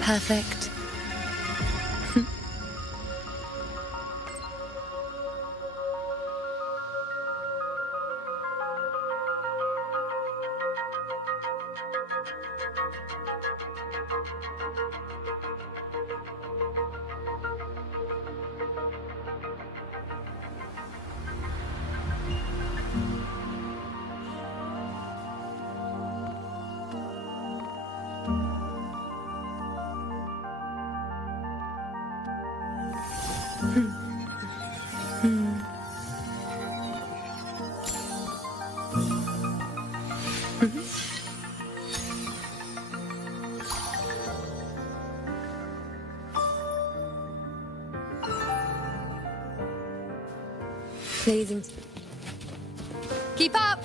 Perfect. Amazing. Keep up!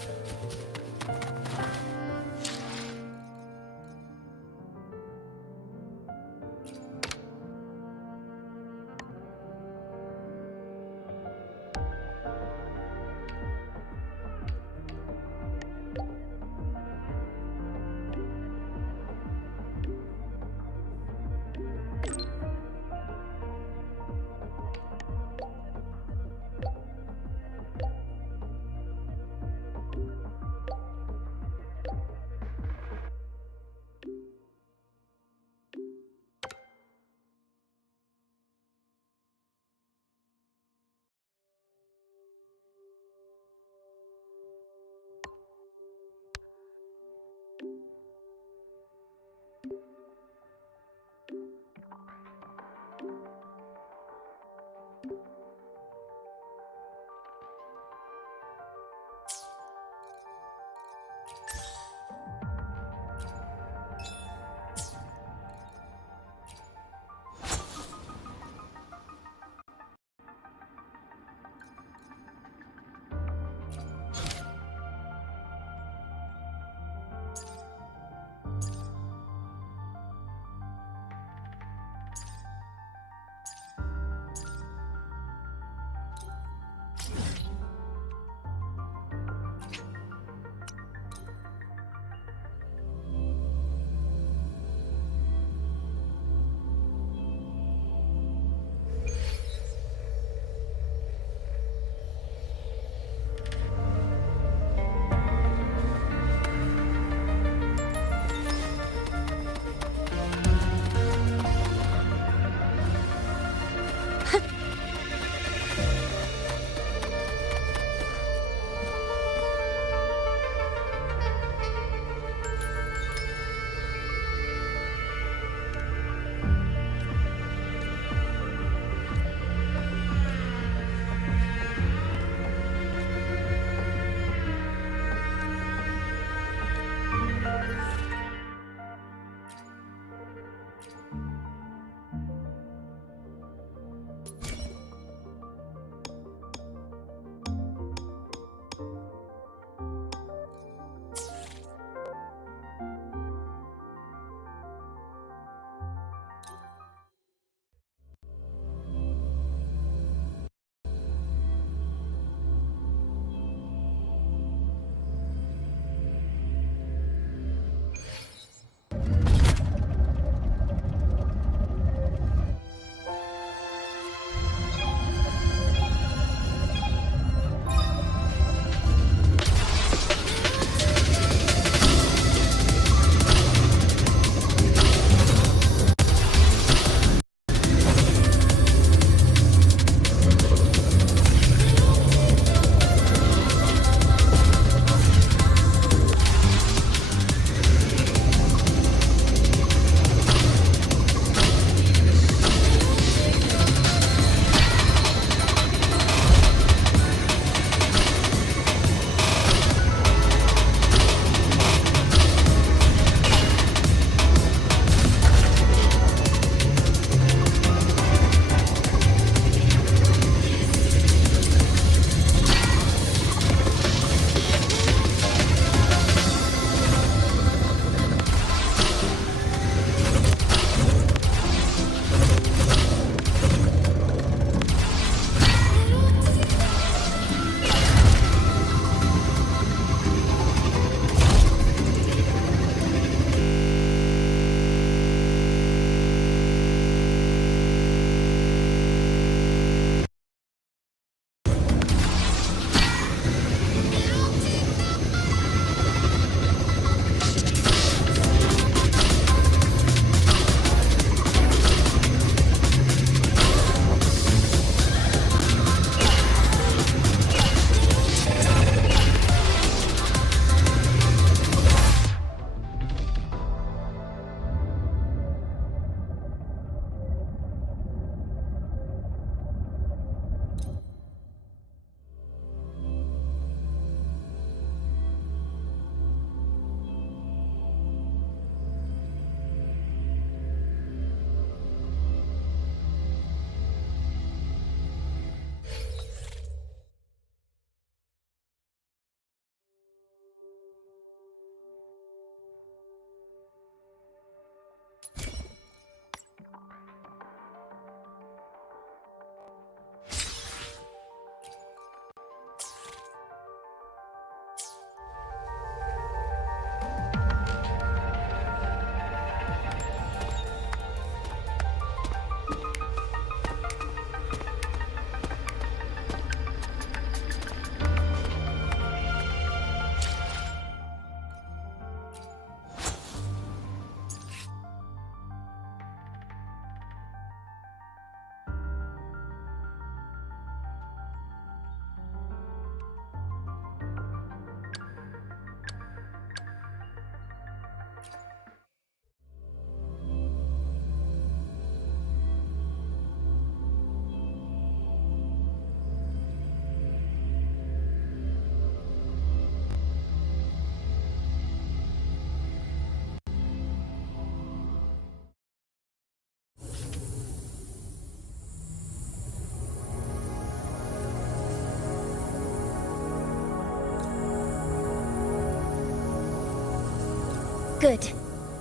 Good.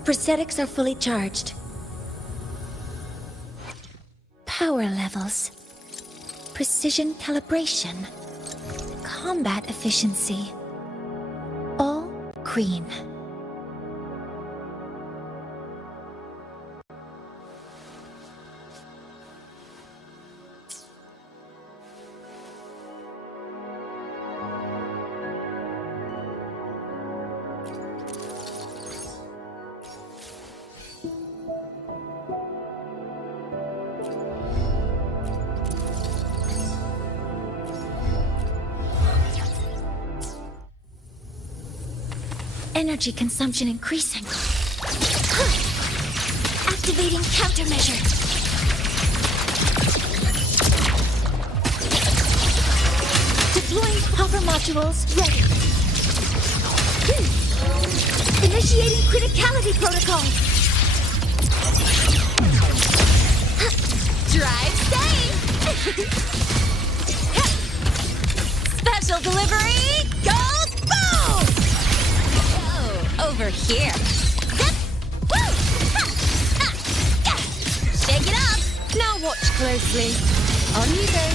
Prosthetics are fully charged. Power levels. Precision calibration. Combat efficiency. All green. Energy consumption increasing. Activating countermeasure. Deploying popper modules ready. Initiating criticality protocol. Drive safe! Special delivery, go boom! Oh, over here. Woo! Shake it up! Now watch closely. On you go.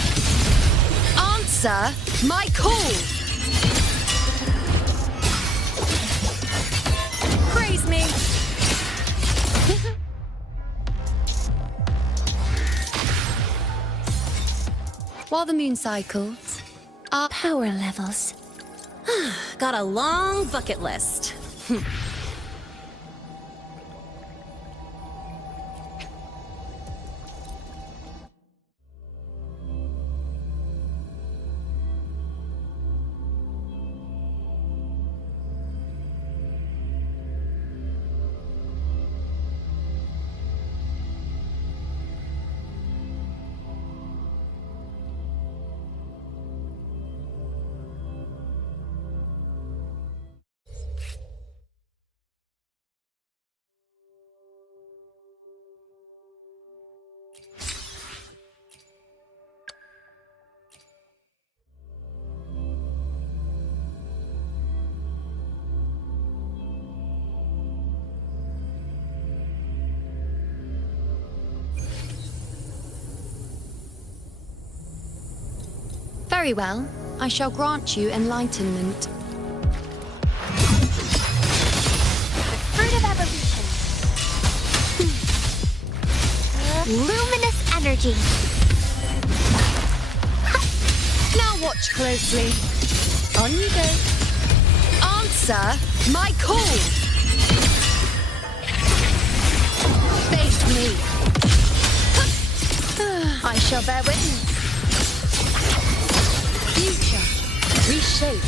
Answer my call! Praise me! While the moon cycles, our Power levels. got a long bucket list. Very well. I shall grant you enlightenment. Fruit of evolution. Luminous energy. Now watch closely. On you go. Answer my call. Face me. I shall bear witness. Future. Reshape.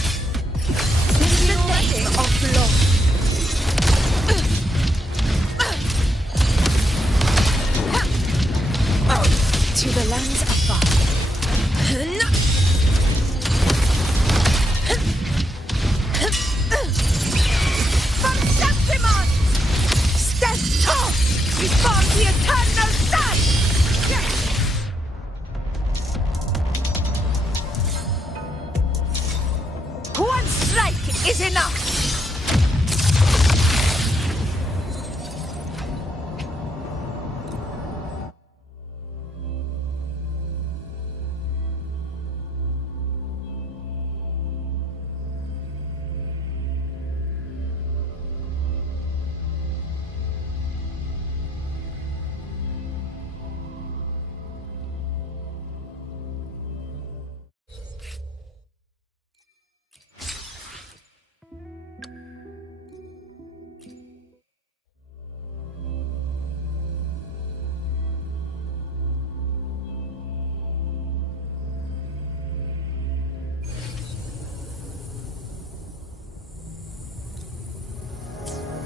In the name of law. To the lands afar. From Septimon! Step top! Reform the eternal sun! One strike is enough!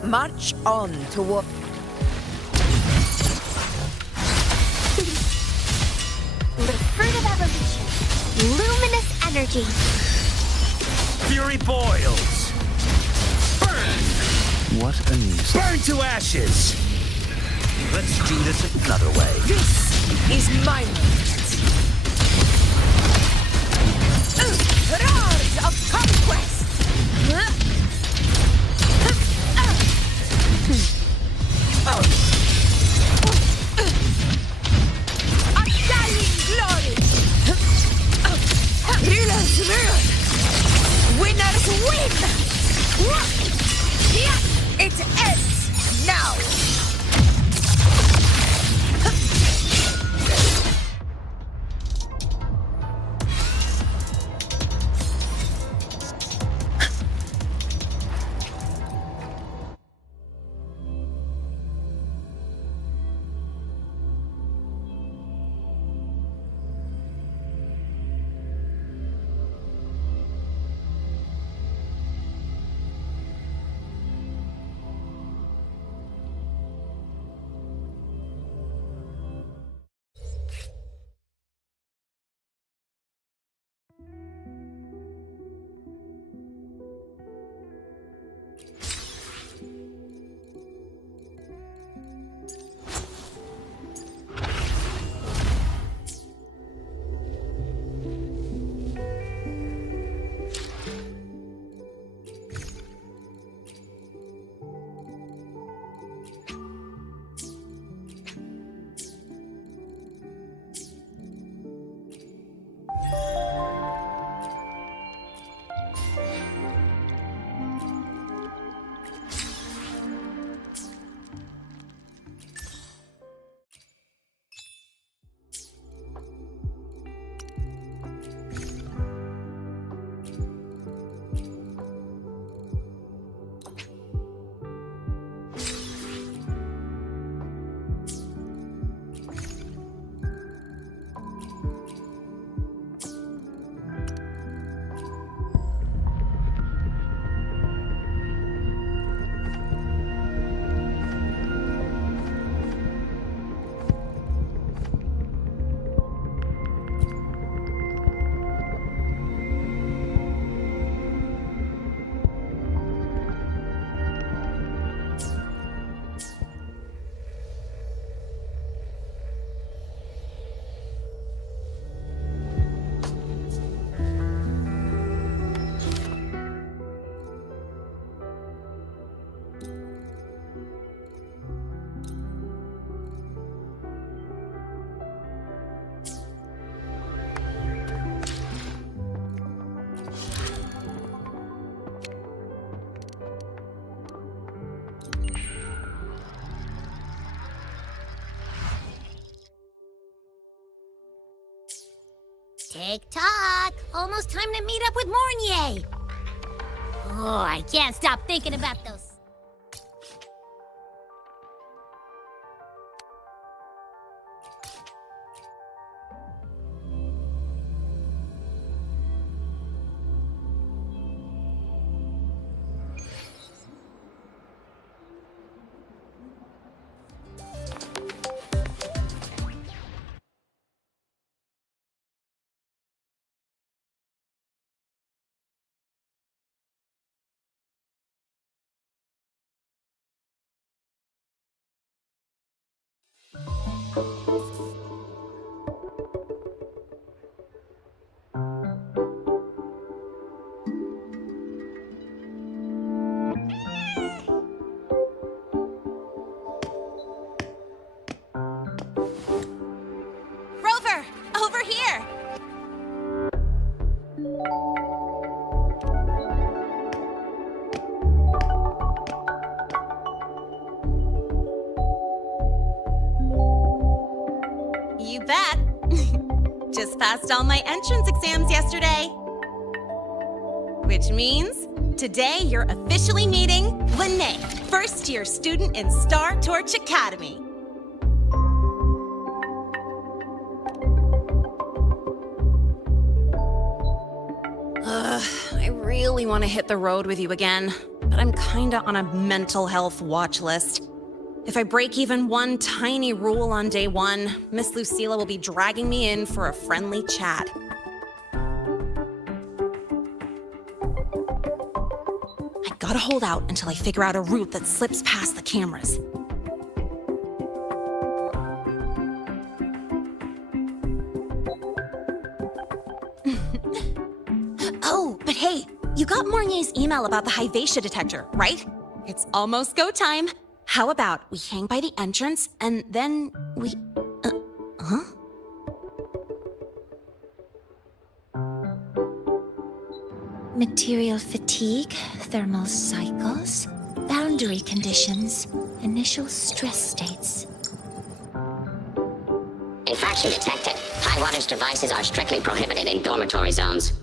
March on toward... The fruit of evolution. Luminous energy. Fury boils. Burn! What a news. Burn to ashes! Let's do this another way. This is my moment. Roars of conquest! Tick-tock! Almost time to meet up with Mornye! Oh, I can't stop thinking about those. Rover, over here! You bet. Just passed all my entrance exams yesterday. Which means today you're officially meeting Wuthering, first-year student in Star Torch Academy. I really want to hit the road with you again, but I'm kinda on a mental health watch list. If I break even one tiny rule on day one, Miss Lucilla will be dragging me in for a friendly chat. I gotta hold out until I figure out a route that slips past the cameras. Oh, but hey, you got Mornye's email about the Hyvatia detector, right? It's almost go time. How about we hang by the entrance and then we... huh? Material fatigue, thermal cycles, boundary conditions, initial stress states. Infraction detected. High wattage devices are strictly prohibited in dormitory zones.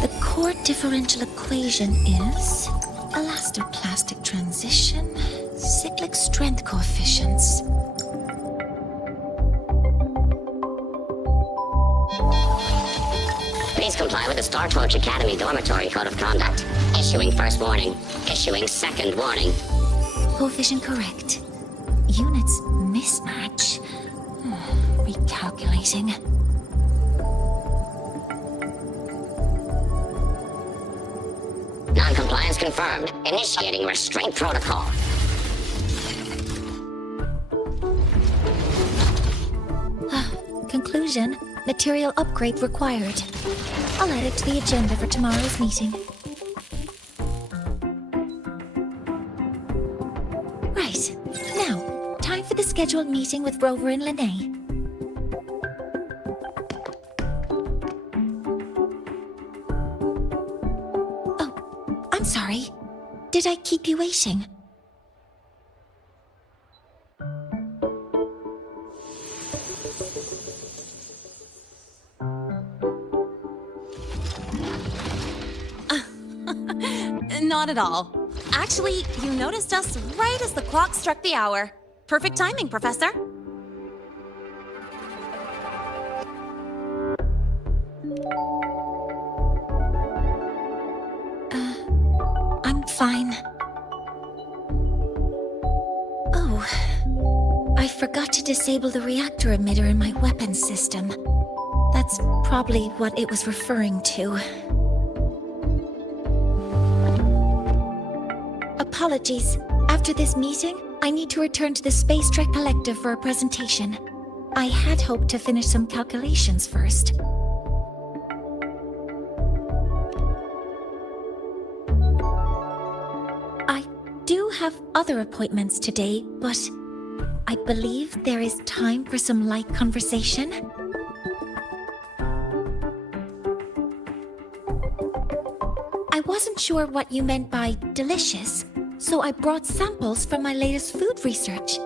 The core differential equation is elastoplastic transition, cyclic strength coefficients. Please comply with the Star Torch Academy Dormitory Code of Conduct. Issuing first warning. Issuing second warning. Coefficient correct. Units mismatch. Recalculating. Non-compliance confirmed. Initiating restraint protocol. Conclusion, material upgrade required. I'll add it to the agenda for tomorrow's meeting. Right, now, time for the scheduled meeting with Rover and Lene. Oh, I'm sorry. Did I keep you waiting? Not at all. Actually, you noticed us right as the clock struck the hour. Perfect timing, Professor. I'm fine. Oh, I forgot to disable the reactor emitter in my weapons system. That's probably what it was referring to. Apologies. After this meeting, I need to return to the Space Trek Collective for a presentation. I had hoped to finish some calculations first. I do have other appointments today, but I believe there is time for some light conversation. I wasn't sure what you meant by delicious, so I brought samples from my latest food research.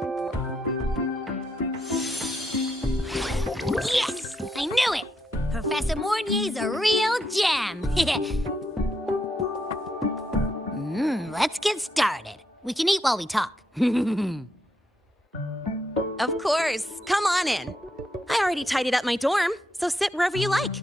Yes! I Professor Mornye's a real gem. Let's get started. We can eat while we talk. Of course. Come on in. I already tidied up my dorm, so sit wherever you like.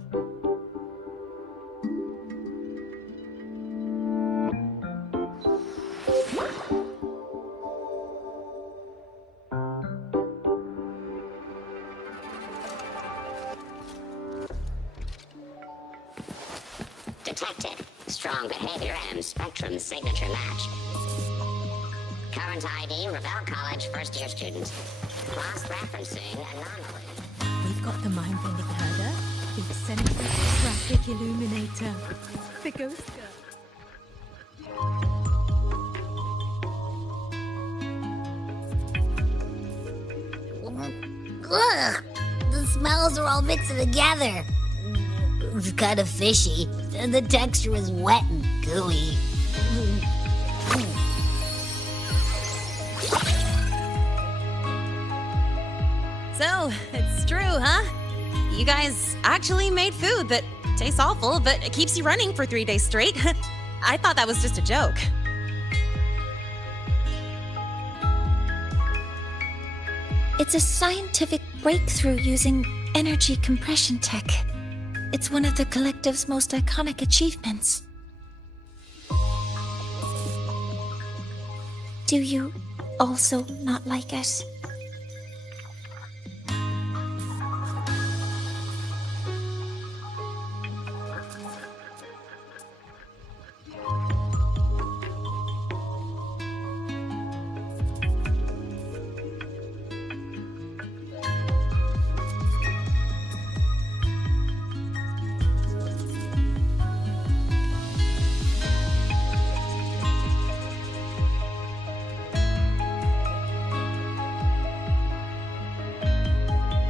Detected. Strong behavior and spectrum signature match. Current ID, Revelle College, first-year student. Cross-referencing anomaly. We've got the mind-bending herder, the eccentric traffic illuminator, the ghost girl. Ugh, the smells are all mixed together. It's kind of fishy, and the texture is wet and gooey. So, it's true, huh? You guys actually made food that tastes awful, but it keeps you running for 3 days straight. I thought that was just a joke. It's a scientific breakthrough using energy compression tech. It's one of the collective's most iconic achievements. Do you also not like it?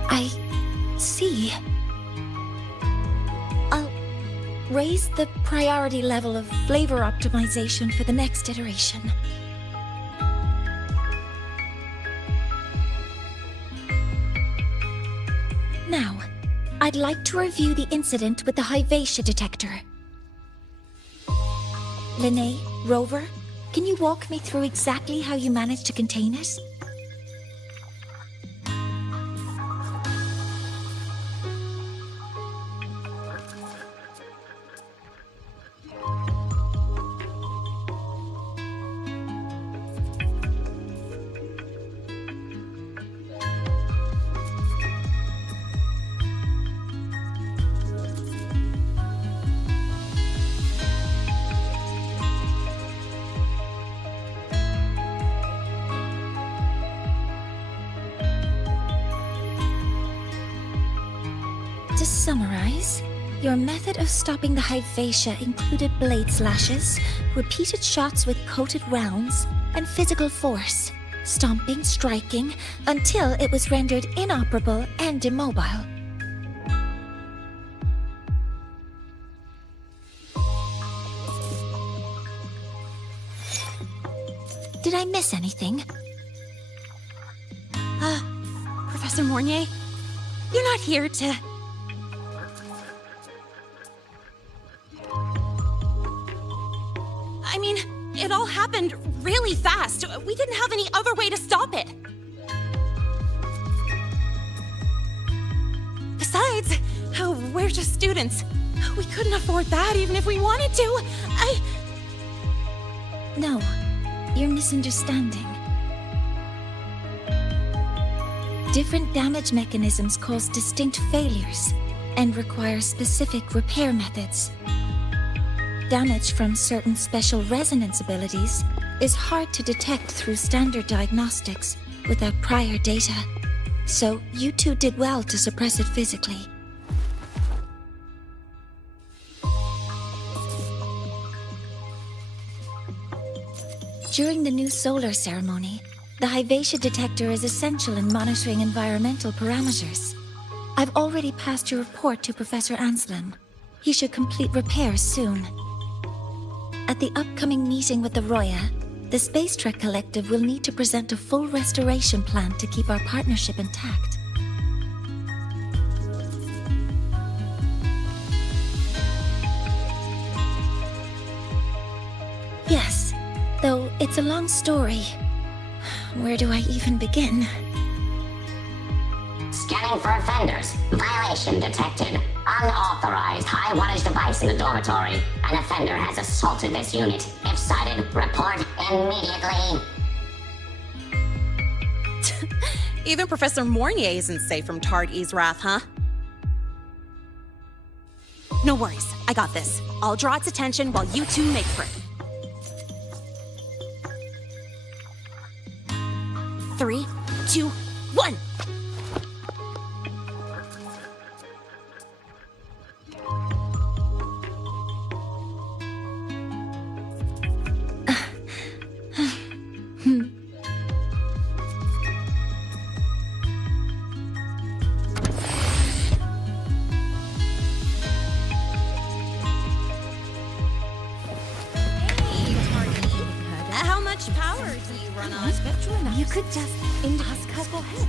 I see. I'll raise the priority level of flavor optimization for the next iteration. Now, I'd like to review the incident with the Hyvatia detector. Linnae, Rover, can you walk me through exactly how you managed to contain it? To summarize, your method of stopping the Hyvatia included blade slashes, repeated shots with coated rounds, and physical force, stomping, striking, until it was rendered inoperable and immobile. Did I miss anything? Professor Mornye, you're not here to... I mean, it all happened really fast. We didn't have any other way to stop it. Besides, we're just students. We couldn't afford that even if we wanted to. No, you're misunderstanding. Different damage mechanisms cause distinct failures and require specific repair methods. Damage from certain special resonance abilities is hard to detect through standard diagnostics without prior data, so you two did well to suppress it physically. During the new solar ceremony, the Hyvatia detector is essential in monitoring environmental parameters. I've already passed your report to Professor Anselm. He should complete repairs soon. At the upcoming meeting with the Roya, the Space Trek Collective will need to present a full restoration plan to keep our partnership intact. It's a long story. Where do I even begin? Scanning for offenders. Violation detected. Unauthorized high wattage device in the dormitory. An offender has assaulted this unit. If sighted, report immediately. Even Professor Mornye isn't safe from Targ-E's wrath, huh? No worries, I got this. I'll draw its attention while you two make for it. 3, 2, 1! How much power do you run on? You could just ask her for help.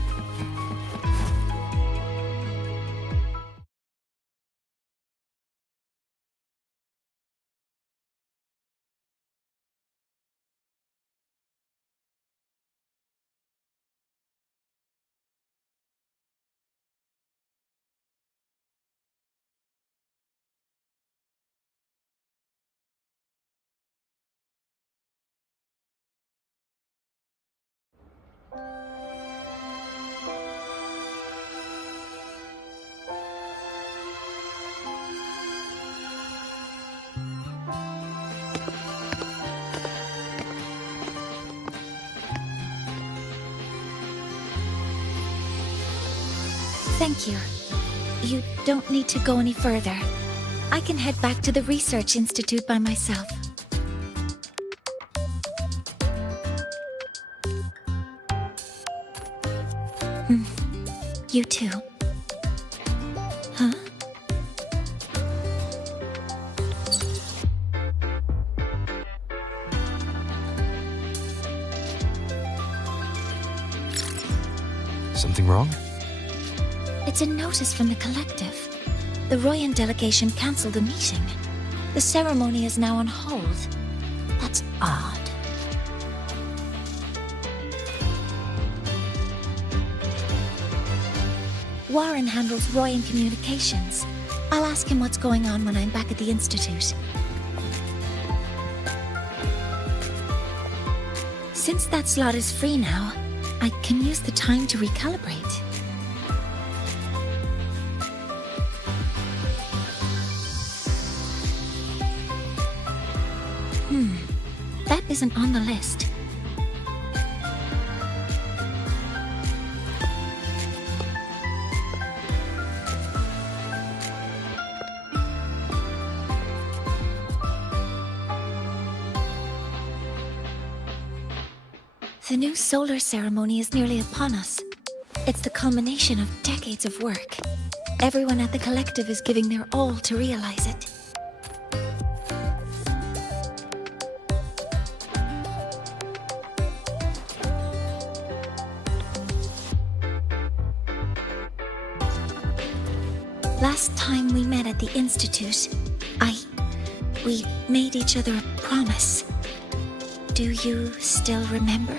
Thank you. You don't need to go any further. I can head back to the Research Institute by myself. You too. Huh? Something wrong? It's a notice from the collective. The Royan delegation cancelled the meeting. The ceremony is now on hold. That's odd. Warren handles Royan communications. I'll ask him what's going on when I'm back at the Institute. Since that slot is free now, I can use the time to recalibrate. That isn't on the list. The new solar ceremony is nearly upon us. It's the culmination of decades of work. Everyone at the collective is giving their all to realize it. Last time we met at the Institute, we made each other a promise. Do you still remember?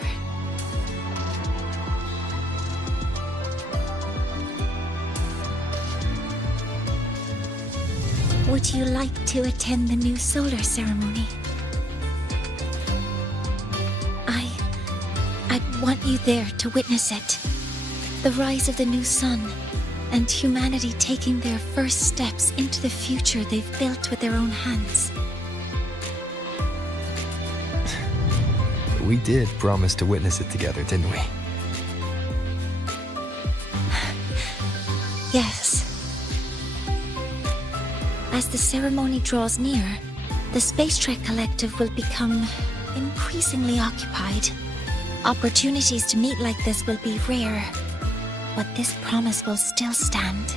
Would you like to attend the new solar ceremony? I'd want you there to witness it. The rise of the new sun, and humanity taking their first steps into the future they've built with their own hands. We did promise to witness it together, didn't we? Yes. As the ceremony draws near, the Space Trek Collective will become increasingly occupied. Opportunities to meet like this will be rare, but this promise will still stand.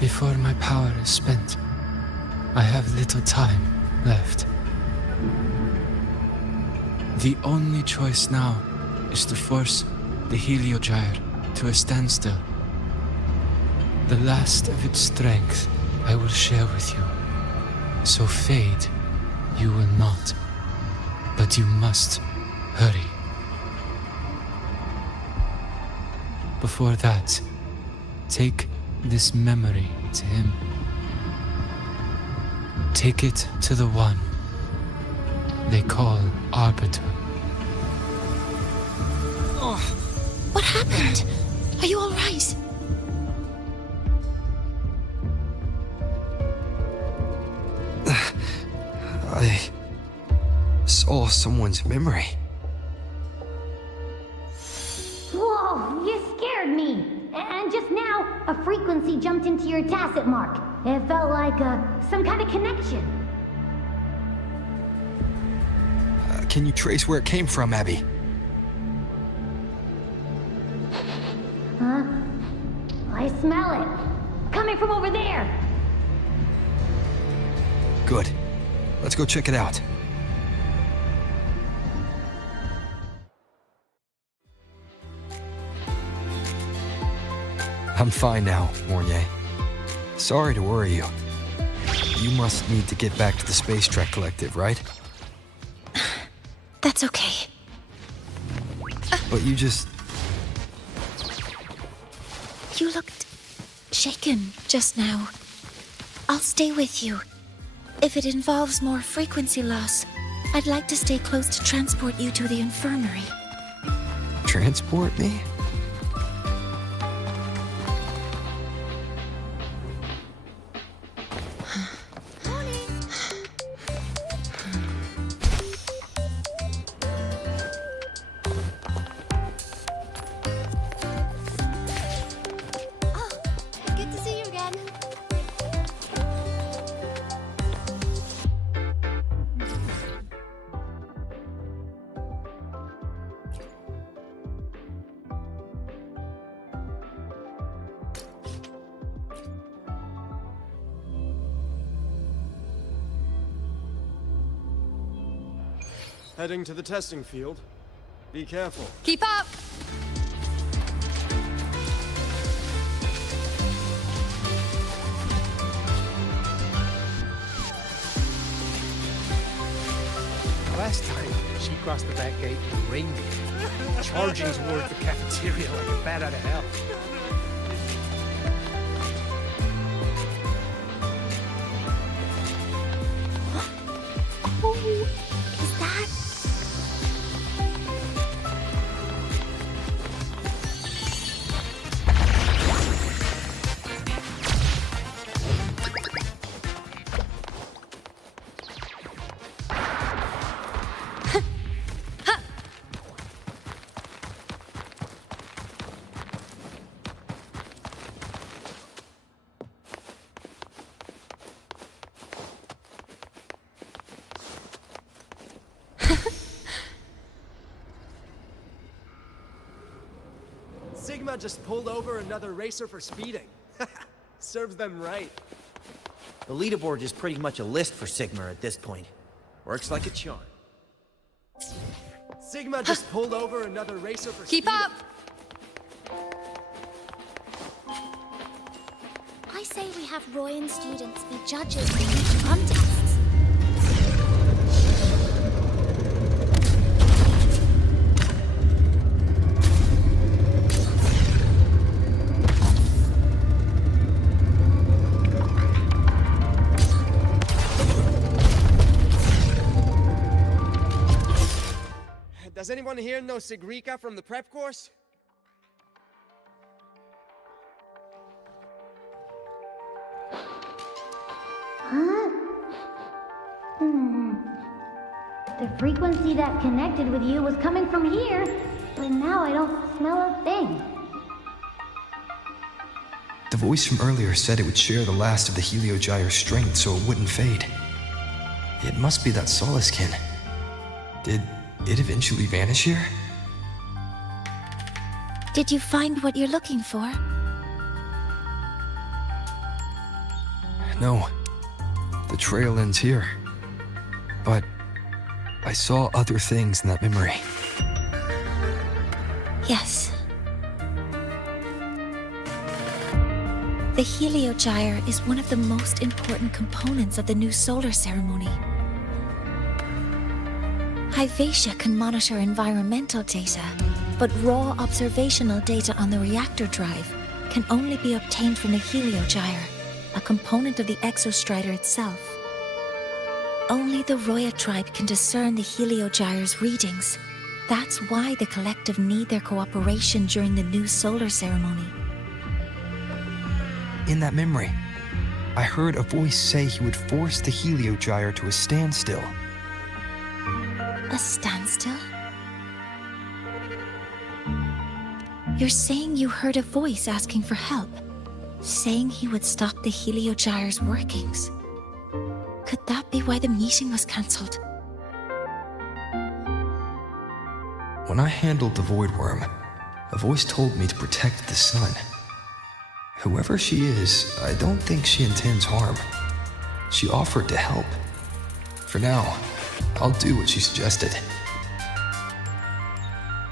Before my power is spent, I have little time left. The only choice now is to force the Heliogyre to a standstill. The last of its strength I will share with you. So fade, you will not. But you must hurry. Before that, take this memory to him. Take it to the one they call Arbiter. What happened? Are you all right? I saw someone's memory. Whoa, you scared me. And just now, a frequency jumped into your tacit mark. It felt like some kind of connection. Can you trace where it came from, Abby? Huh? I smell it. Coming from over there. Good. Let's go check it out. I'm fine now, Mornye. Sorry to worry you. You must need to get back to the Space Trek Collective, right? That's okay. But you just... You looked shaken just now. I'll stay with you. If it involves more frequency loss, I'd like to stay close to transport you to the infirmary. transport me? Good to see you again. Heading to the testing field. Be careful. Keep up! Last time, she crossed the back gate with a reindeer, charging toward the cafeteria like a bat out of hell. Is that... Sigma just pulled over another racer for speeding. Serves them right. The leaderboard is pretty much a list for Sigma at this point. Works like a charm. Sigma just pulled over another racer for Keep speeding. up! I say we have Royan students be judges in each contests. Does anyone here know Sigrika from the prep course? Huh? The frequency that connected with you was coming from here, but now I don't smell a thing. The voice from earlier said it would share the last of the Heliogyre's strength so it wouldn't fade. It must be that Solaskin. Did it eventually vanish here? Did you find what you're looking for? No. The trail ends here. But I saw other things in that memory. Yes, The heliogyre is one of the most important components of the new solar ceremony. Hyvatia can monitor environmental data, but raw observational data on the reactor drive can only be obtained from the heliogyre, a component of the exostrider itself. Only the Roya tribe can discern the heliogyre's readings. That's why the collective need their cooperation during the new solar ceremony. In that memory, I heard a voice say he would force the heliogyre to a standstill. A standstill? You're saying you heard a voice asking for help, saying he would stop the heliogyre's workings. Could that be why the meeting was cancelled? When I handled the Void Worm, a voice told me to protect the sun. Whoever she is, I don't think she intends harm. She offered to help. For now, I'll do what she suggested.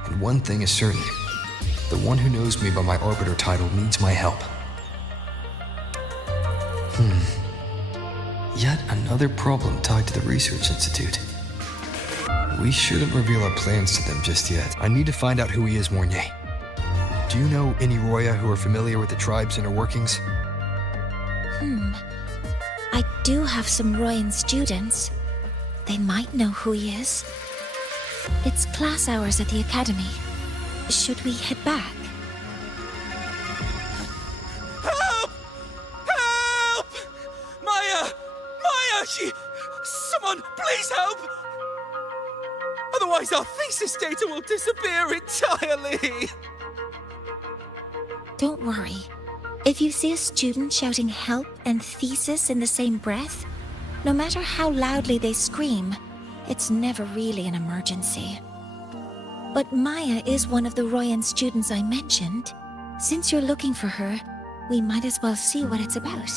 And one thing is certain. The one who knows me by my Arbiter title needs my help. Yet another problem tied to the Research Institute. We shouldn't reveal our plans to them just yet. I need to find out who he is, Mornye. Do you know any Roya who are familiar with the tribe's inner workings? I do have some Royan students. They might know who he is. It's class hours at the academy. Should we head back? Help! Help! Maya! Maya! Someone, please help! Otherwise our thesis data will disappear entirely! Don't worry. If you see a student shouting help and thesis in the same breath, no matter how loudly they scream, it's never really an emergency. But Maya is one of the Royan students I mentioned. Since you're looking for her, we might as well see what it's about.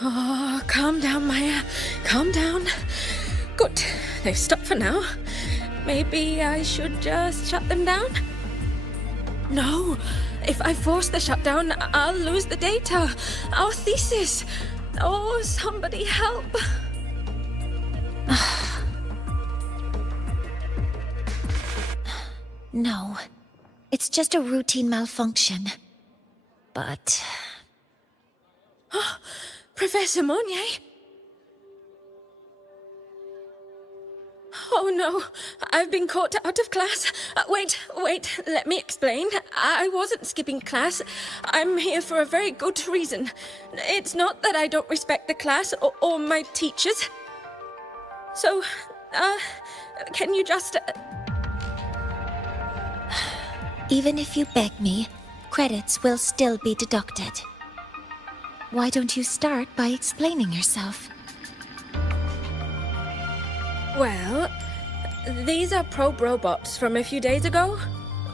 Oh, calm down, Maya. Calm down. Good. They've stopped for now. Maybe I should just shut them down? No. If I force the shutdown, I'll lose the data. Our thesis. Oh, somebody help. No. It's just a routine malfunction. But... Professor Mornye? Oh no, I've been caught out of class. Wait, let me explain. I wasn't skipping class. I'm here for a very good reason. It's not that I don't respect the class or my teachers. So, can you just... Even if you beg me, credits will still be deducted. Why don't you start by explaining yourself? Well, these are probe robots from a few days ago.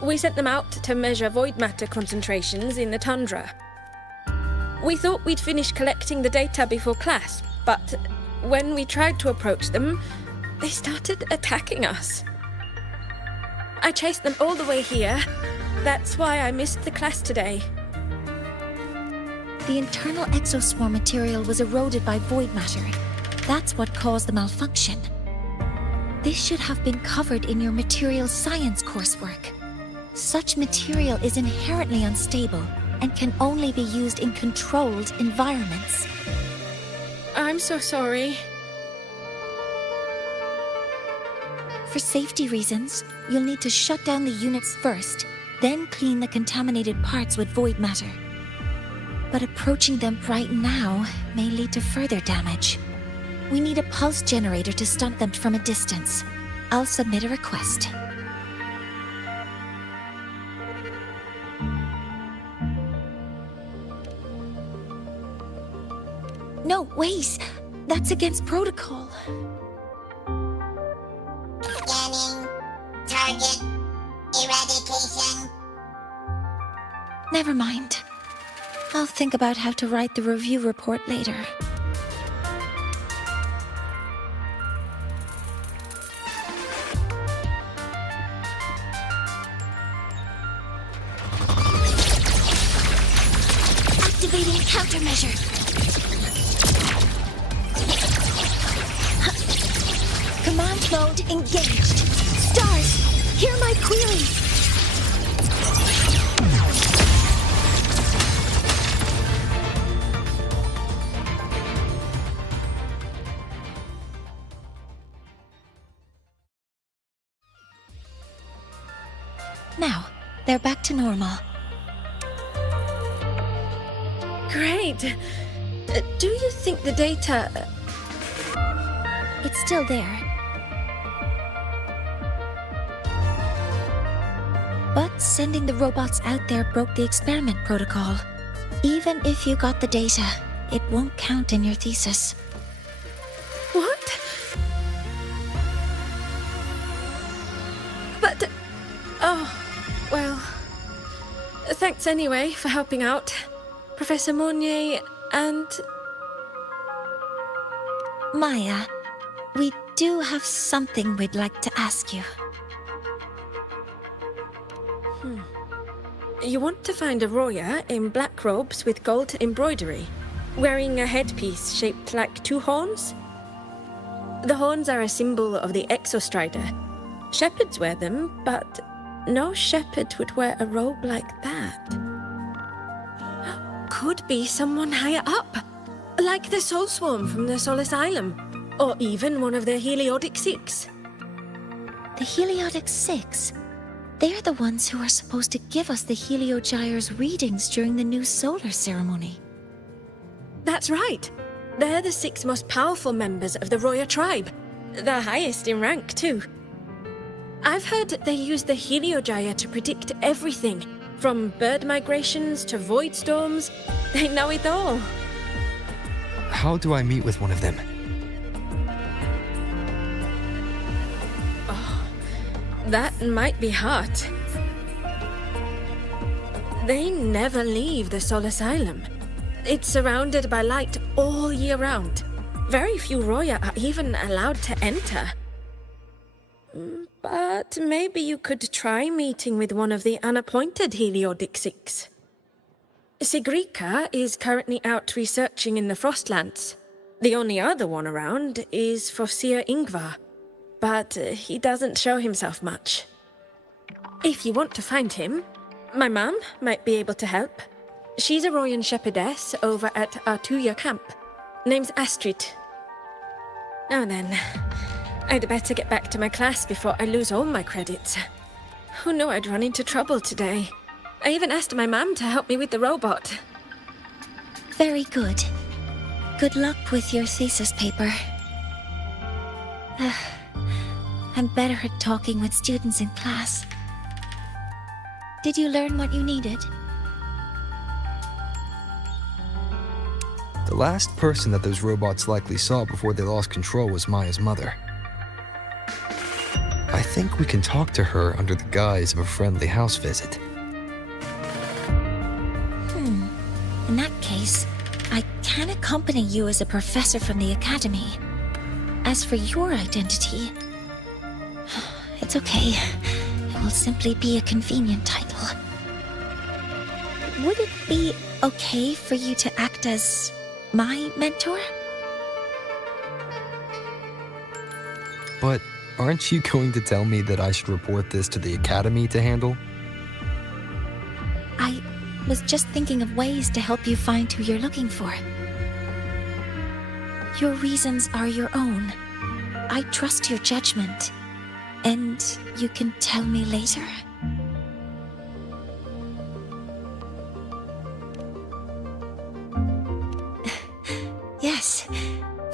We sent them out to measure void matter concentrations in the tundra. We thought we'd finish collecting the data before class, but when we tried to approach them, they started attacking us. I chased them all the way here. That's why I missed the class today. The internal exoswarm material was eroded by void matter. That's what caused the malfunction. This should have been covered in your material science coursework. Such material is inherently unstable and can only be used in controlled environments. I'm so sorry. For safety reasons, you'll need to shut down the units first, then clean the contaminated parts with void matter. But approaching them right now may lead to further damage. We need a pulse generator to stun them from a distance. I'll submit a request. No, wait. That's against protocol. Scanning. Target. Eradication. Never mind. I'll think about how to write the review report later. Activating countermeasure. Command mode engaged. Stars, hear my queries. Now, they're back to normal. Great. Do you think the data... It's still there. But sending the robots out there broke the experiment protocol. Even if you got the data, it won't count in your thesis. What? But... Oh, well... Thanks anyway for helping out, Professor Mornye and... Maya, we do have something we'd like to ask you. You want to find a Roya in black robes with gold embroidery, wearing a headpiece shaped like two horns? The horns are a symbol of the Exostrider. Shepherds wear them, but no shepherd would wear a robe like that. Could be someone higher up, like the Soul Swarm from the Soul Asylum, or even one of the Heliodic Six. The Heliodic Six? They're the ones who are supposed to give us the Heliogyre's readings during the new solar ceremony. That's right. They're the 6 most powerful members of the Roya tribe. The highest in rank, too. I've heard they use the Heliogyre to predict everything, from bird migrations to void storms. They know it all. How do I meet with one of them? That might be hard. They never leave the Soul Asylum. It's surrounded by light all year round. Very few Roya are even allowed to enter. But maybe you could try meeting with one of the unappointed Heliodic Six. Sigrika is currently out researching in the Frostlands. The only other one around is Fossier Ingvar, but he doesn't show himself much. If you want to find him, my mum might be able to help. She's a Royan shepherdess over at Artuya camp. Name's Astrid. Now then, I'd better get back to my class before I lose all my credits. Who knew I'd run into trouble today? I even asked my mum to help me with the robot. Very good. Good luck with your thesis paper. I'm better at talking with students in class. Did you learn what you needed? The last person that those robots likely saw before they lost control was Maya's mother. I think we can talk to her under the guise of a friendly house visit. In that case, I can accompany you as a professor from the academy. As for your identity, it's okay. It will simply be a convenient title. Would it be okay for you to act as my mentor? But aren't you going to tell me that I should report this to the academy to handle? I was just thinking of ways to help you find who you're looking for. Your reasons are your own. I trust your judgment. And you can tell me later. Yes,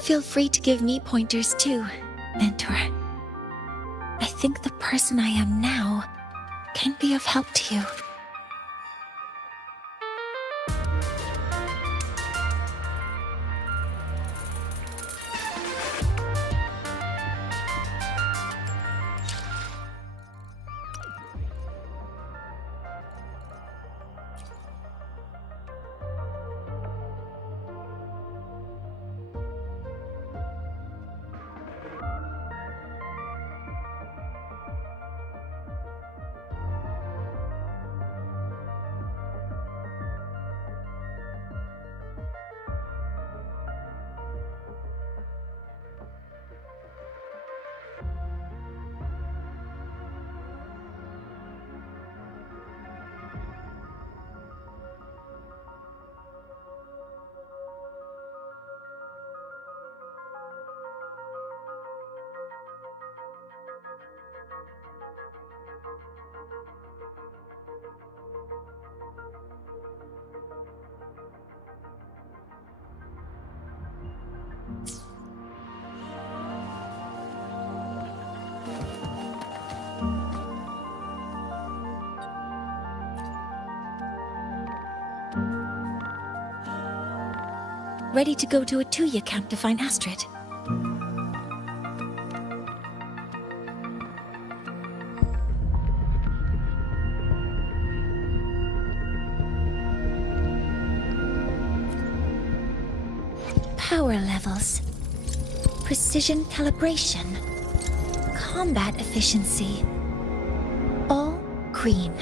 feel free to give me pointers too, mentor. I think the person I am now can be of help to you. Ready to go to a Tuya camp to find Astrid. Power levels. Precision calibration. Combat efficiency. All green.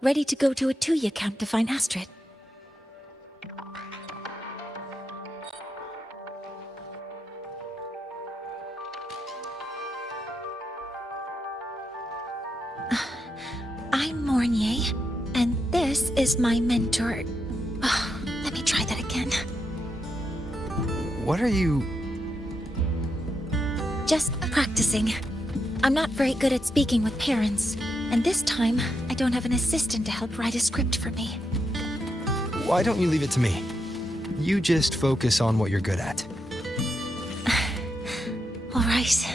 Ready to go to a Tuya camp to find Astrid. I'm Mornye, and this is my mentor. Let me try that again. What are you... Just practicing. I'm not very good at speaking with parents, and this time I don't have an assistant to help write a script for me. Why don't you leave it to me? You just focus on what you're good at. All right.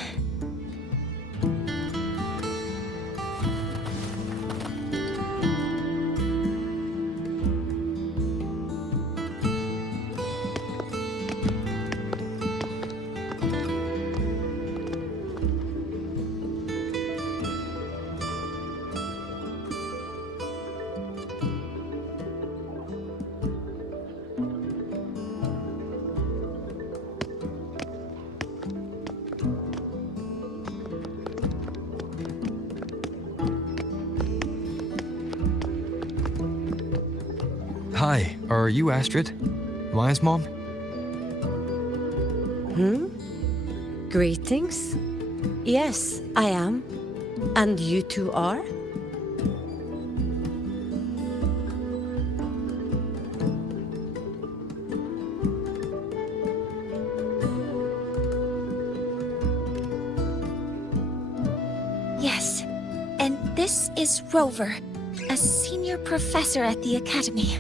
Hi, are you Astrid? Maya's mom? Greetings. Yes, I am. And you two are? Yes, and this is Rover, a senior professor at the Academy.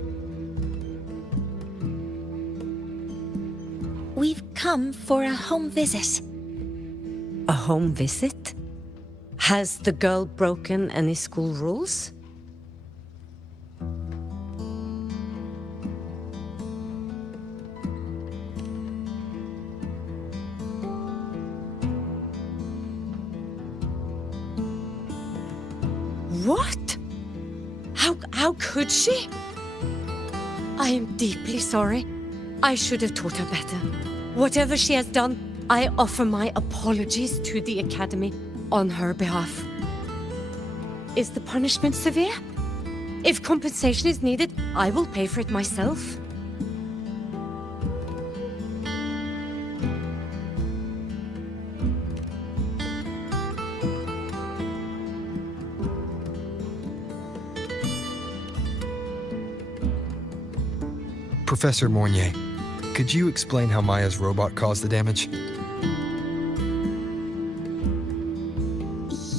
We've come for a home visit. A home visit? Has the girl broken any school rules? What? How could she? I am deeply sorry. I should have taught her better. Whatever she has done, I offer my apologies to the Academy on her behalf. Is the punishment severe? If compensation is needed, I will pay for it myself. Professor Mornye, could you explain how Maya's robot caused the damage?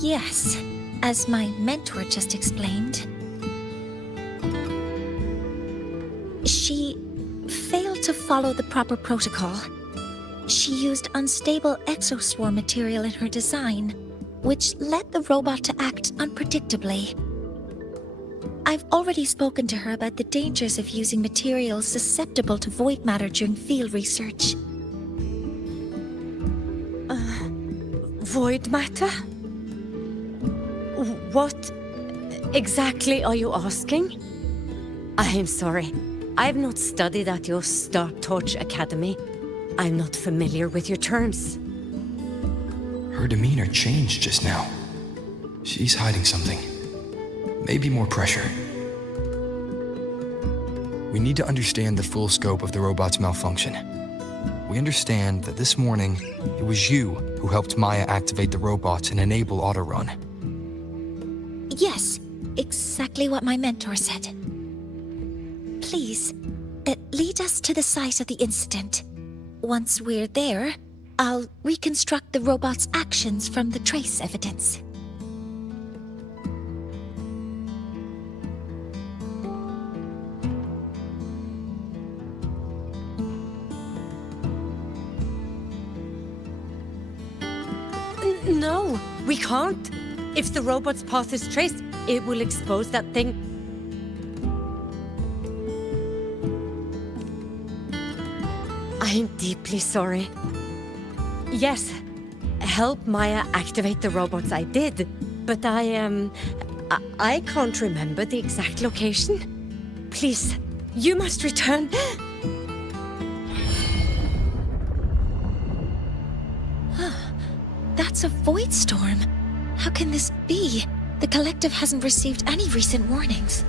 Yes, as my mentor just explained. She failed to follow the proper protocol. She used unstable exoswarm material in her design, which led the robot to act unpredictably. I've already spoken to her about the dangers of using materials susceptible to void matter during field research. Void matter? What exactly are you asking? I am sorry. I have not studied at your Star Torch Academy. I'm not familiar with your terms. Her demeanor changed just now. She's hiding something. Maybe more pressure. We need to understand the full scope of the robot's malfunction. we understand that this morning, it was you who helped Maya activate the robots and enable autorun. Yes, exactly what my mentor said. Please, lead us to the site of the incident. Once we're there, I'll reconstruct the robot's actions from the trace evidence. No, we can't. If the robot's path is traced, it will expose that thing. I'm deeply sorry. Yes, help Maya activate the robots I did, but I can't remember the exact location. Please, you must return. That's a void storm. How can this be? The collective hasn't received any recent warnings.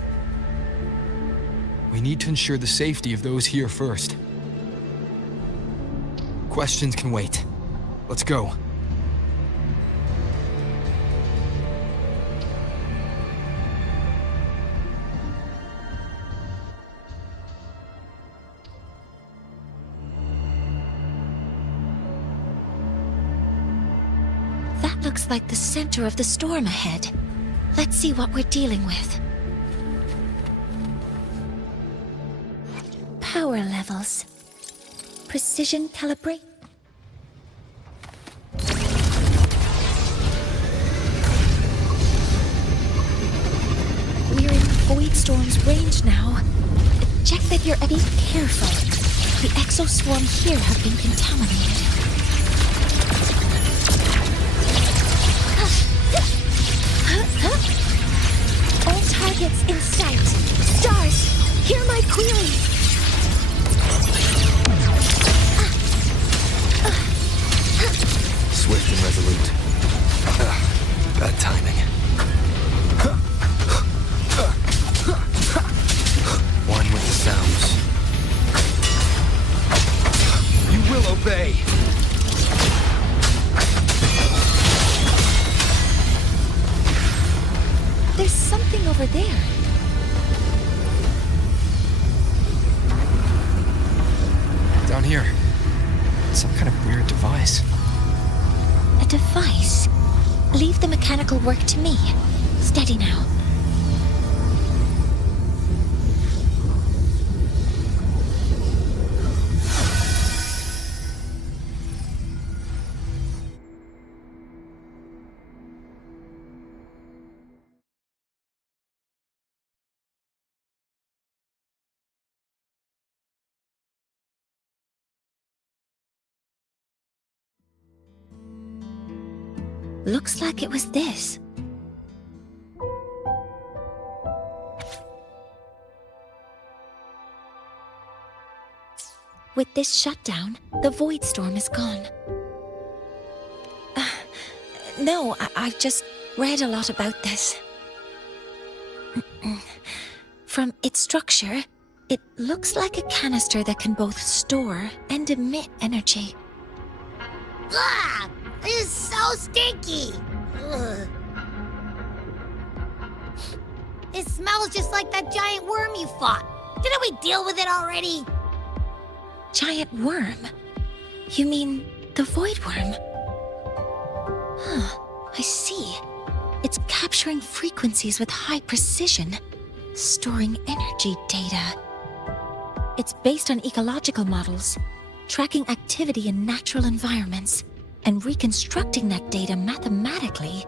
We need to ensure the safety of those here first. Questions can wait. Let's go. That looks like the center of the storm ahead. Let's see what we're dealing with. Power levels. Precision calibrate. We're in Void Storm's range now. Check that you're be careful. The exoswarm here have been contaminated. All targets in sight. Stars, hear my query. Swift and resolute. Bad timing. One with the sounds. You will obey. There's something over there. Down here. Some kind of weird device. A device? Leave the mechanical work to me. Steady now. Looks like it was this. With this shutdown, the void storm is gone. No, I've just read a lot about this. From its structure, it looks like a canister that can both store and emit energy. Ugh! This is so stinky! Ugh. It smells just like that giant worm you fought. Didn't we deal with it already? Giant worm? You mean the void worm? Huh, I see. It's capturing frequencies with high precision, storing energy data. It's based on ecological models, tracking activity in natural environments, and reconstructing that data mathematically.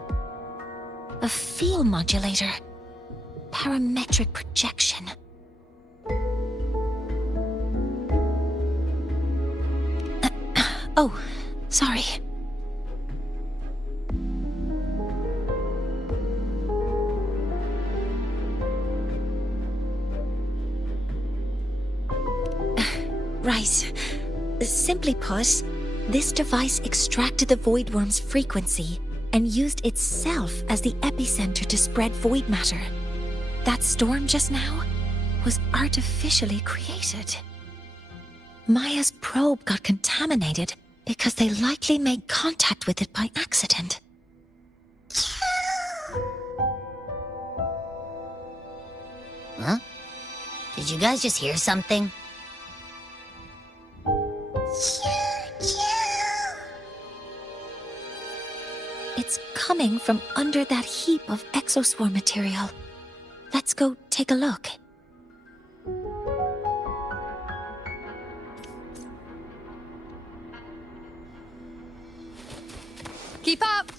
A field modulator. Parametric projection. Oh, sorry. Right. Simply put, this device extracted the void worm's frequency and used itself as the epicenter to spread void matter. That storm just now was artificially created. Maya's probe got contaminated because they likely made contact with it by accident. Huh? Did you guys just hear something? It's coming from under that heap of exospore material. Let's go take a look. Keep up!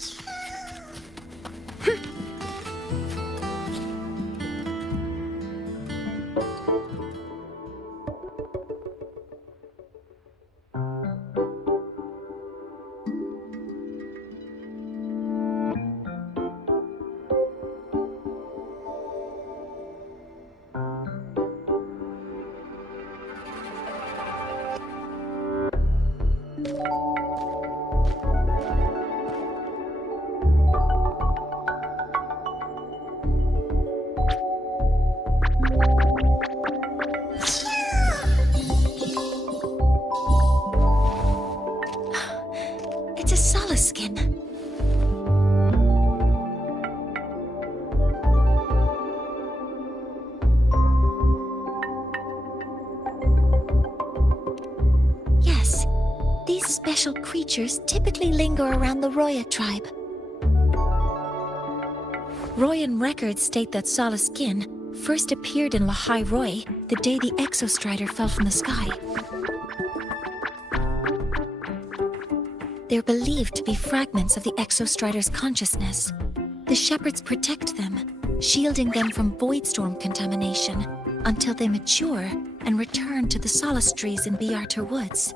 It's a Solace skin. Yes, these special creatures typically linger around the Roya tribe. Royan records state that Solace skin first appeared in Lahai Roy the day the Exostrider fell from the sky. They're believed to be fragments of the Exostrider's consciousness. The shepherds protect them, shielding them from voidstorm contamination until they mature and return to the Solace trees in Biarter Woods.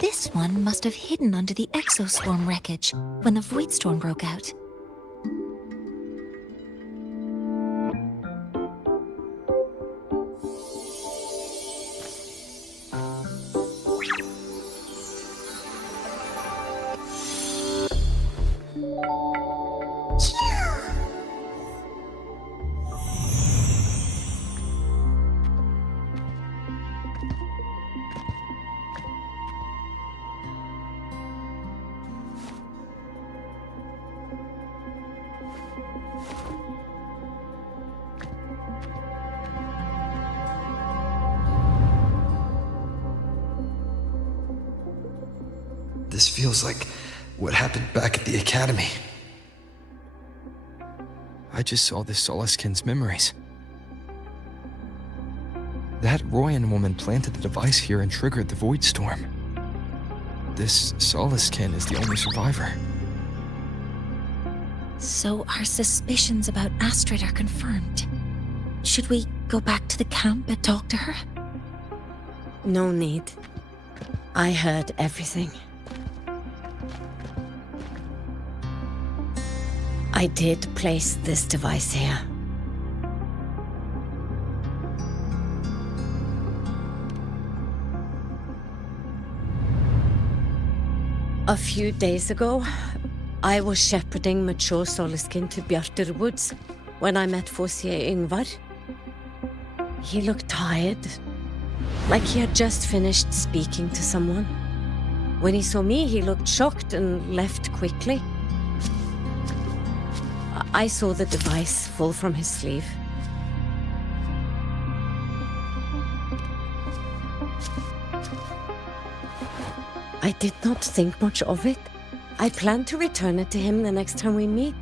This one must have hidden under the exoswarm wreckage when the voidstorm broke out. This feels like what happened back at the academy. I just saw this Solaskin's memories. That Royan woman planted the device here and triggered the void storm. This Solaskin is the only survivor. So our suspicions about Astrid are confirmed. Should we go back to the camp and talk to her? No need. I heard everything. I did place this device here. A few days ago, I was shepherding mature Solaskin to Bjarter Woods when I met Fossier Yngvar. He looked tired, like he had just finished speaking to someone. When he saw me, he looked shocked and left quickly. I saw the device fall from his sleeve. I did not think much of it. I plan to return it to him the next time we meet.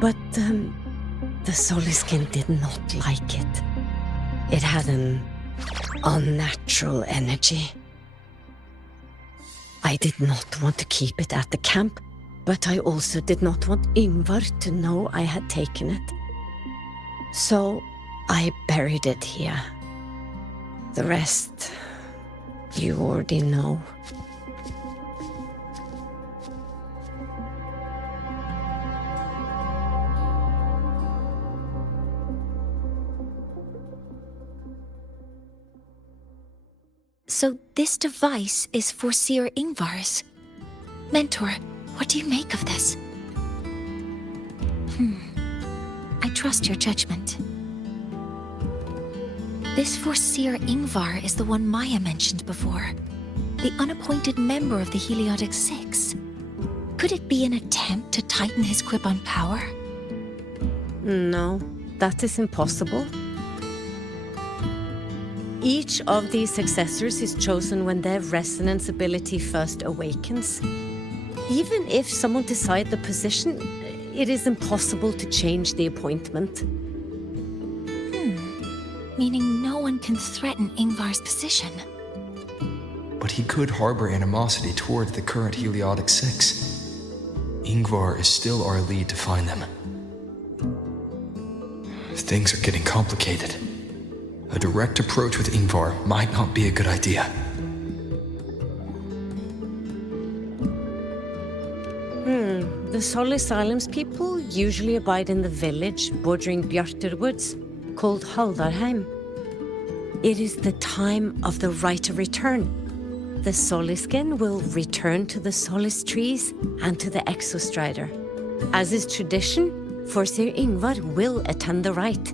But the Solaskin did not like it. It had an unnatural energy. I did not want to keep it at the camp, but I also did not want Yngvar to know I had taken it. So I buried it here. The rest, you already know. So this device is for Seer Ingvar's. Mentor, what do you make of this? I trust your judgment. This Forseer Ingvar is the one Maya mentioned before. The unappointed member of the Heliotic Six. Could it be an attempt to tighten his grip on power? No, that is impossible. Each of these successors is chosen when their resonance ability first awakens. Even if someone decides the position, it is impossible to change the appointment. Meaning no one can threaten Ingvar's position. But he could harbor animosity toward the current Heliotic Six. Ingvar is still our lead to find them. Things are getting complicated. A direct approach with Ingvar might not be a good idea. The Solis Islands people usually abide in the village bordering Bjartur Woods, called Haldarheim. It is the time of the right of return. The Soliskin will return to the Solis trees and to the Exostrider. As is tradition, Forseer Ingvar will attend the rite.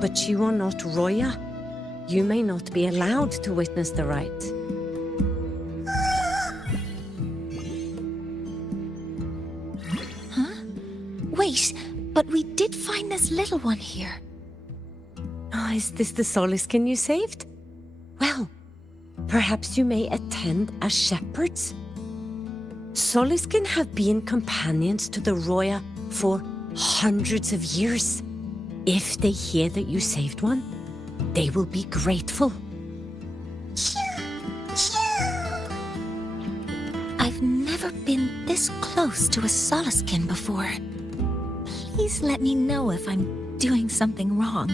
But you are not Roya. You may not be allowed to witness the rite. Wait, but we did find this little one here. Is this the Soliskin you saved? Well, perhaps you may attend as shepherds. Soliskin have been companions to the Roya for hundreds of years. If they hear that you saved one, they will be grateful. I've never been this close to a Soliskin before. Please let me know if I'm doing something wrong.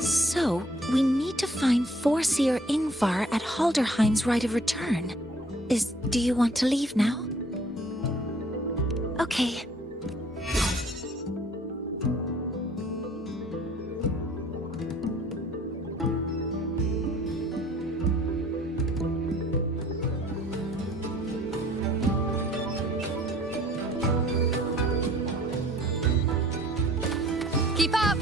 So, we need to find Forseer Ingvar at Halderheim's right of return. Do you want to leave now? Okay. Keep up!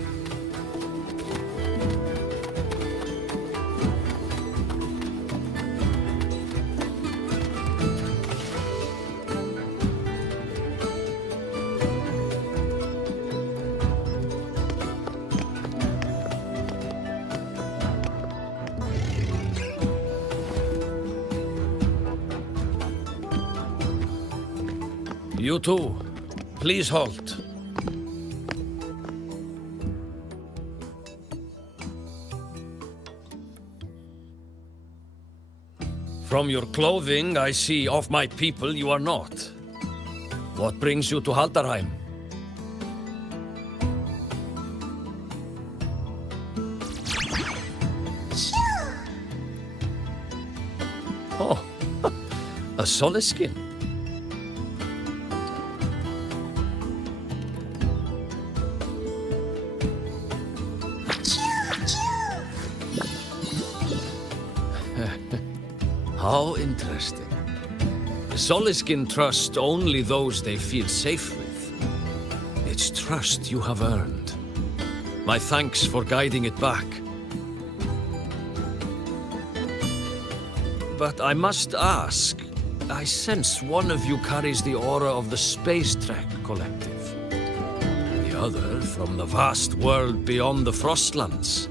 You two, please halt. From your clothing, I see of my people you are not. What brings you to Haldarheim? Oh, a Soliskin. How interesting. The Soliskin trust only those they feel safe with. It's trust you have earned. My thanks for guiding it back. But I must ask, I sense one of you carries the aura of the Space Trek Collective. The other from the vast world beyond the Frostlands.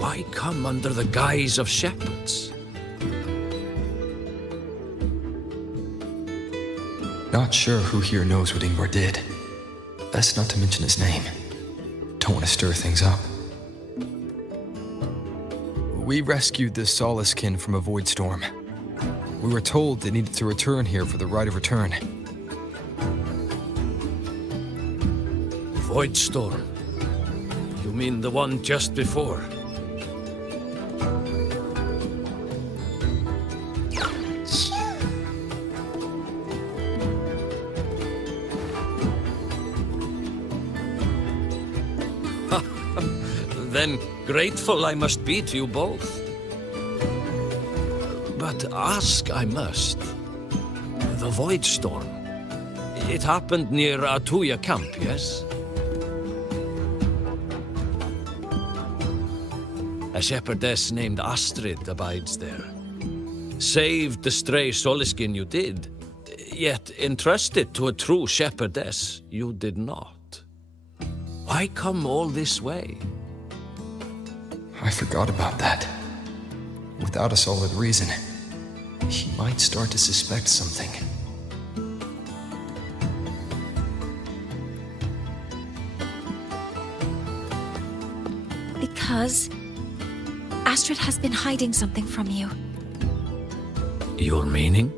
Why come under the guise of shepherds? Not sure who here knows what Ingvar did, Best not to mention his name. Don't want to stir things up. We rescued the Soliskin from a void storm. We were told they needed to return here for the rite of return. Void storm? You mean the one just before? Then grateful I must be to you both. But ask I must. The Void Storm. It happened near Atuya camp, yes? A shepherdess named Astrid abides there. Saved the stray Soliskin you did, yet entrusted to a true shepherdess you did not. Why come all this way? I forgot about that. Without a solid reason, he might start to suspect something. Because Astrid has been hiding something from you. Your meaning?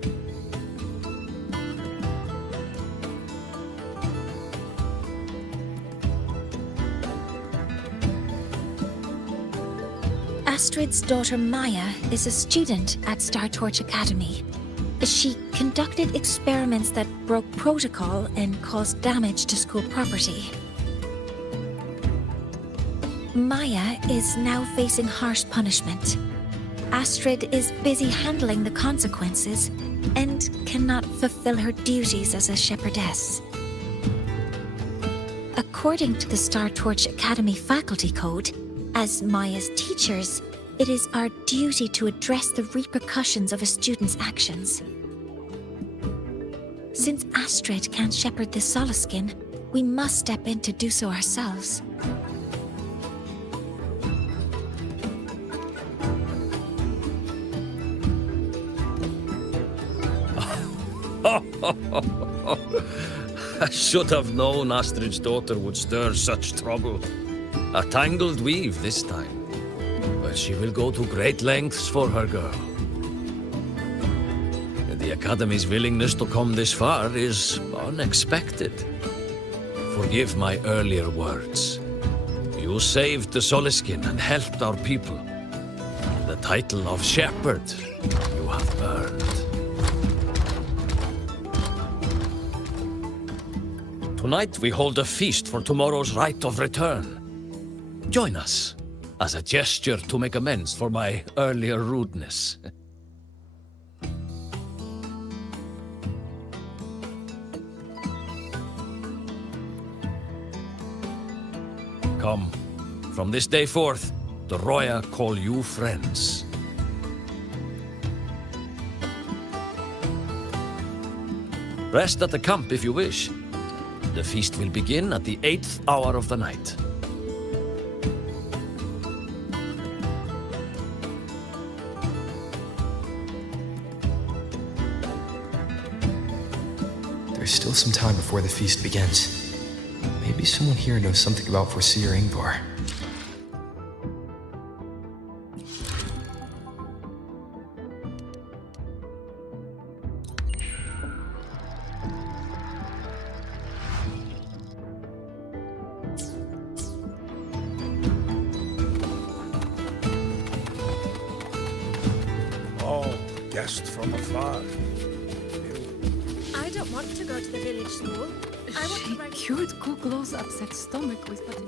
Astrid's daughter Maya is a student at Star Torch Academy. She conducted experiments that broke protocol and caused damage to school property. Maya is now facing harsh punishment. Astrid is busy handling the consequences and cannot fulfill her duties as a shepherdess. According to the Star Torch Academy faculty code, as Maya's teachers, it is our duty to address the repercussions of a student's actions. Since Astrid can't shepherd the Soliskin, we must step in to do so ourselves. I should have known Astrid's daughter would stir such trouble. A tangled weave this time. But she will go to great lengths for her girl. The Academy's willingness to come this far is unexpected. Forgive my earlier words. You saved the Soliskin and helped our people. The title of shepherd you have earned. Tonight we hold a feast for tomorrow's rite of return. Join us, as a gesture to make amends for my earlier rudeness. Come, from this day forth, the Roya call you friends. Rest at the camp if you wish. The feast will begin at the 8th hour of the night. There's still some time before the feast begins. Maybe someone here knows something about Foreseer Ingvar. From afar. I don't want to go to the village school. I want to write... Cured Kuklow's upset stomach with butter.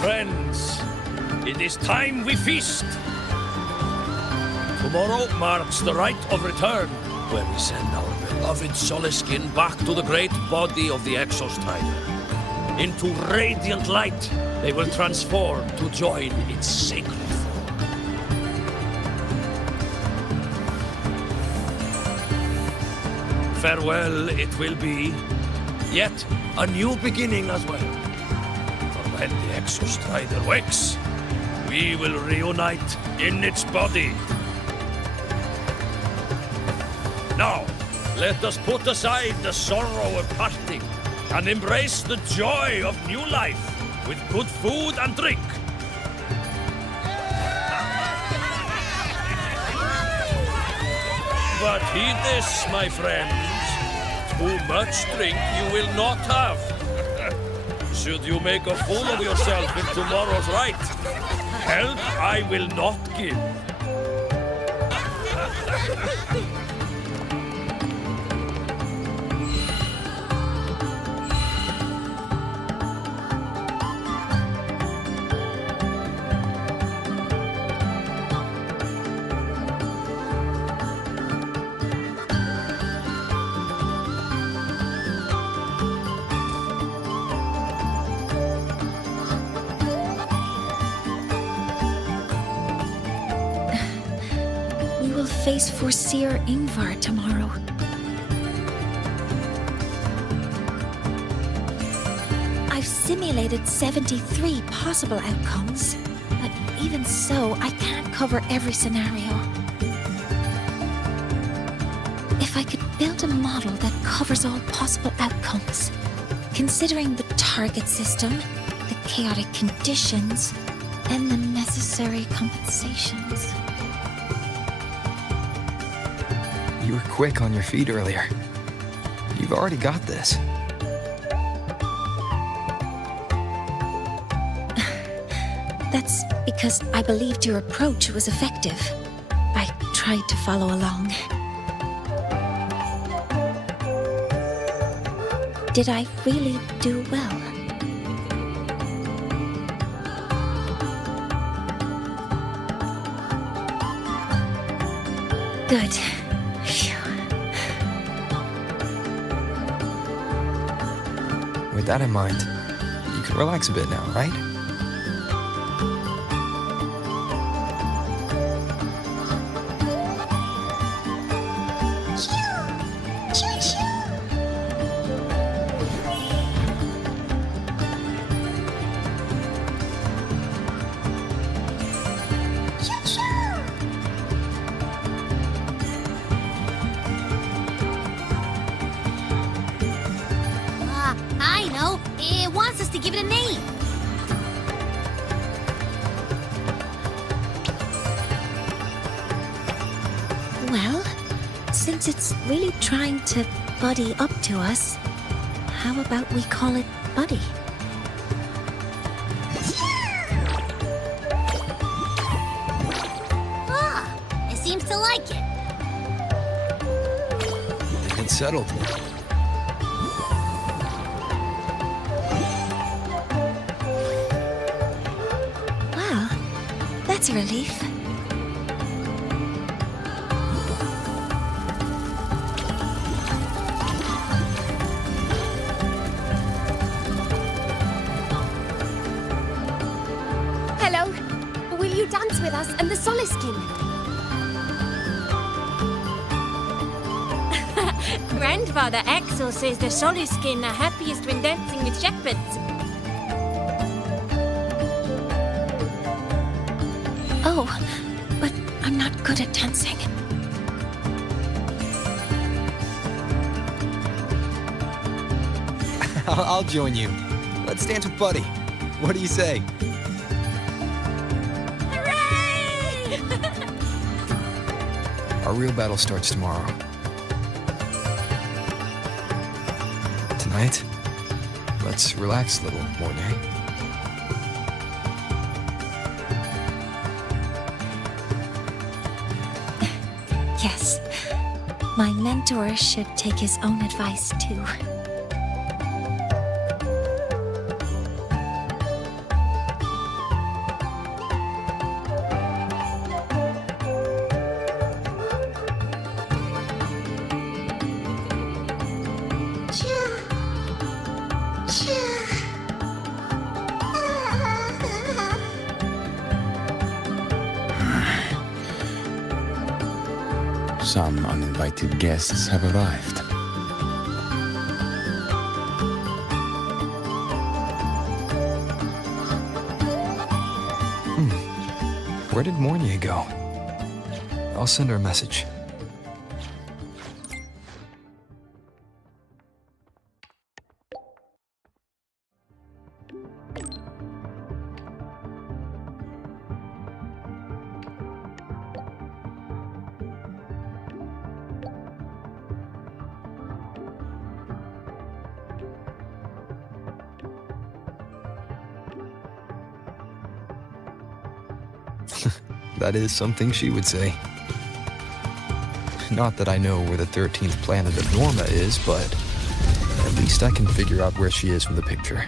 Friends, it is time we feast. Tomorrow marks the rite of return, where we send our beloved of its solid skin back to the great body of the Exostrider. Into radiant light, they will transform to join its sacred form. Farewell it will be, yet a new beginning as well. For when the Exostrider wakes, we will reunite in its body. Now, let us put aside the sorrow of parting and embrace the joy of new life with good food and drink. But heed this, my friends. Too much drink you will not have. Should you make a fool of yourself in tomorrow's rite, help I will not give. Face for Seer Ingvar tomorrow. I've simulated 73 possible outcomes, but even so, I can't cover every scenario. If I could build a model that covers all possible outcomes, considering the target system, the chaotic conditions, and the necessary compensations. You were quick on your feet earlier. You've already got this. That's because I believed your approach was effective. I tried to follow along. Did I really do well? Good. With that in mind, you can relax a bit now, right? I know. It wants us to give it a name. Well, since it's really trying to buddy up to us, how about we call it Buddy? Ah, it seems to like it. It's settled. Well, that's a relief. Hello. Will you dance with us and the Soliskin? Grandfather Axel says the Soliskin are happiest when dancing with shepherds. Oh, but I'm not good at dancing. I'll join you. Let's dance with Buddy. What do you say? Hooray! Our real battle starts tomorrow. Tonight, let's relax a little, Mornye. Yes, my mentor should take his own advice too. Some uninvited guests have arrived. Where did Mornye go? I'll send her a message. That is something she would say. Not that I know where the 13th planet of Norma is, but at least I can figure out where she is from the picture.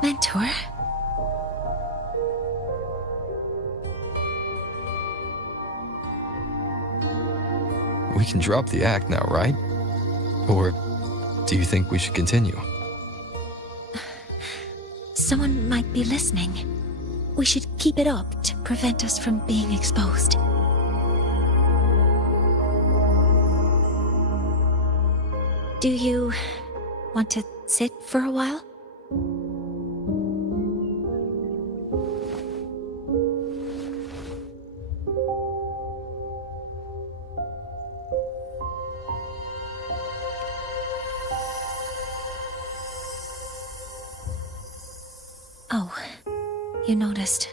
Mentor? We can drop the act now, right? Or do you think we should continue? Someone might be listening. We should keep it up to prevent us from being exposed. Do you want to sit for a while? Oh, you noticed.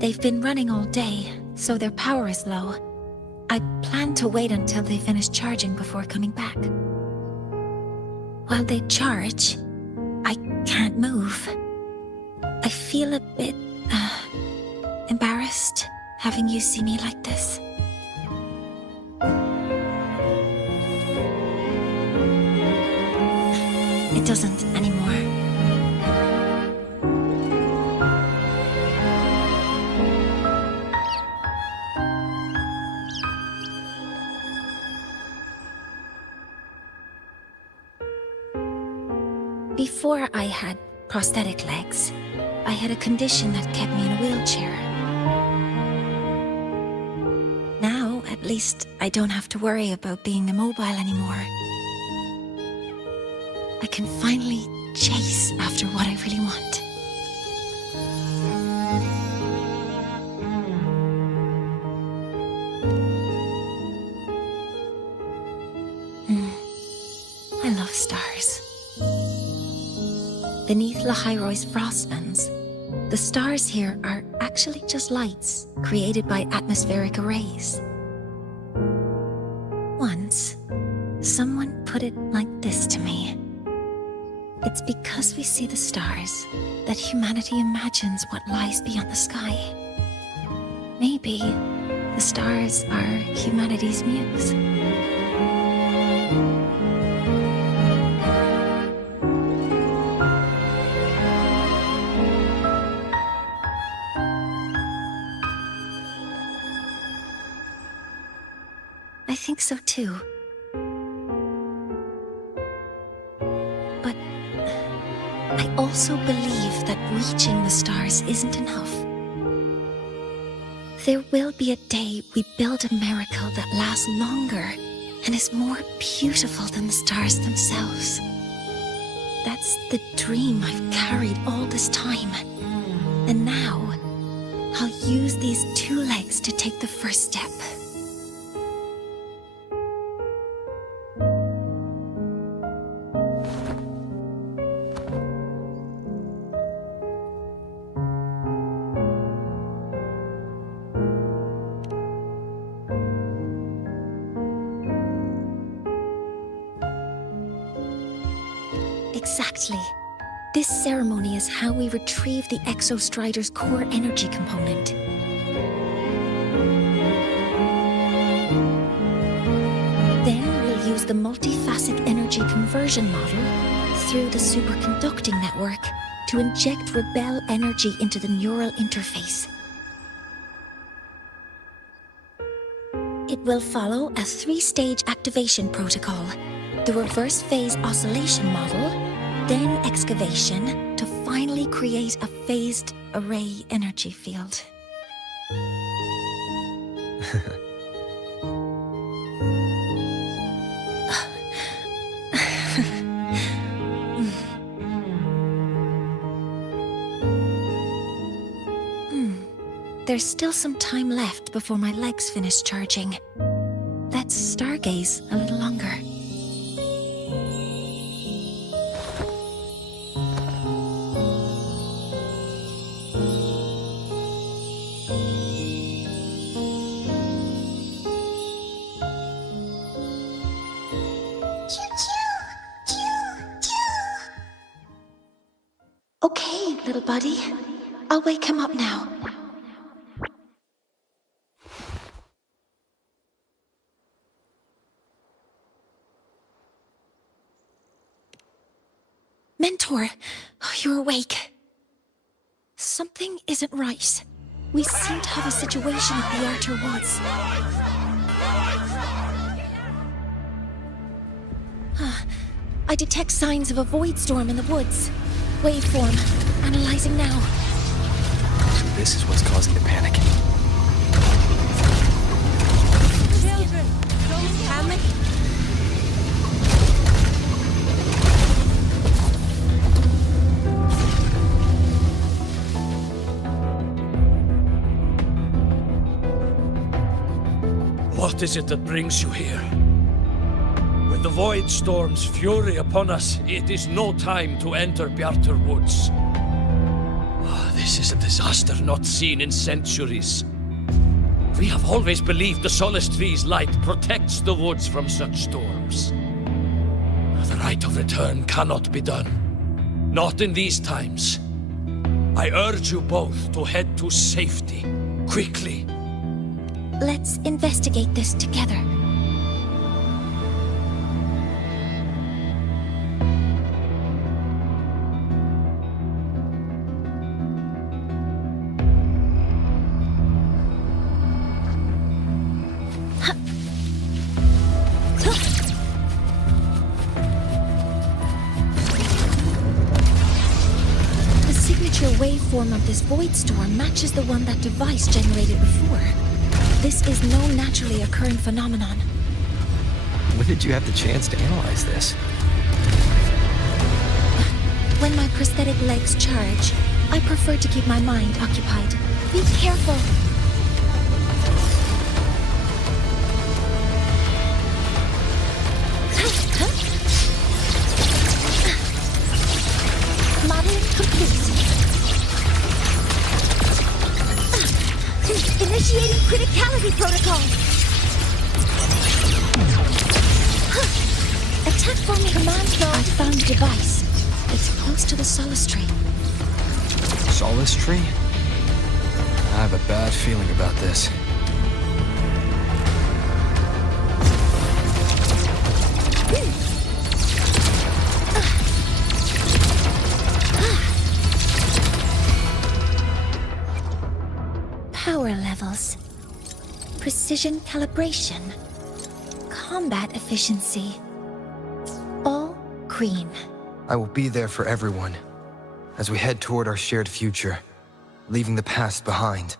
They've been running all day, so their power is low. I plan to wait until they finish charging before coming back. While they charge, I can't move. I feel a bit, embarrassed having you see me like this. It doesn't anymore. Before I had prosthetic legs, I had a condition that kept me in a wheelchair. Now, at least, I don't have to worry about being immobile anymore. I can finally chase after what I really want. I love stars. Beneath Lahairoy's frostlands, the stars here are actually just lights created by atmospheric arrays. Once, someone put it like this to me. It's because we see the stars that humanity imagines what lies beyond the sky. Maybe the stars are humanity's muse. I think so too. But I also believe that reaching the stars isn't enough. There will be a day we build a miracle that lasts longer and is more beautiful than the stars themselves. That's the dream I've carried all this time. And now, I'll use these two legs to take the first step. Exactly. This ceremony is how we retrieve the Exostrider's core energy component. use the multifaceted energy conversion model through the superconducting network to inject rebel energy into the neural interface. It will follow a 3-stage activation protocol: the reverse phase oscillation model, then excavation, to finally create a phased array energy field. There's still some time left before my legs finish charging. Let's stargaze a little longer. Okay, little buddy. I'll wake him up now. Mentor, you're awake. Something isn't right. We seem to have a situation at the Arter Woods. I detect signs of a void storm in the woods. Waveform. Analyzing now. This is what's causing the panic. Children, don't panic. What is it that brings you here? With the Void Storm's fury upon us, it is no time to enter Bjartur Woods. This is a disaster not seen in centuries. We have always believed the Solace Tree's light protects the woods from such storms. The rite of return cannot be done. Not in these times. I urge you both to head to safety, quickly. Let's investigate this together. The signature waveform of this void storm matches the one that device generated before. This is no naturally occurring phenomenon. When did you have the chance to analyze this? When my prosthetic legs charge, I prefer to keep my mind occupied. Be careful. Modeling complete. Initiating criticality protocol. Attack forming command zone. I found a device. It's close to the Solace Tree. Solace Tree? I have a bad feeling about this. Power levels. Precision calibration. Combat efficiency. All green. I will be there for everyone as we head toward our shared future, leaving the past behind.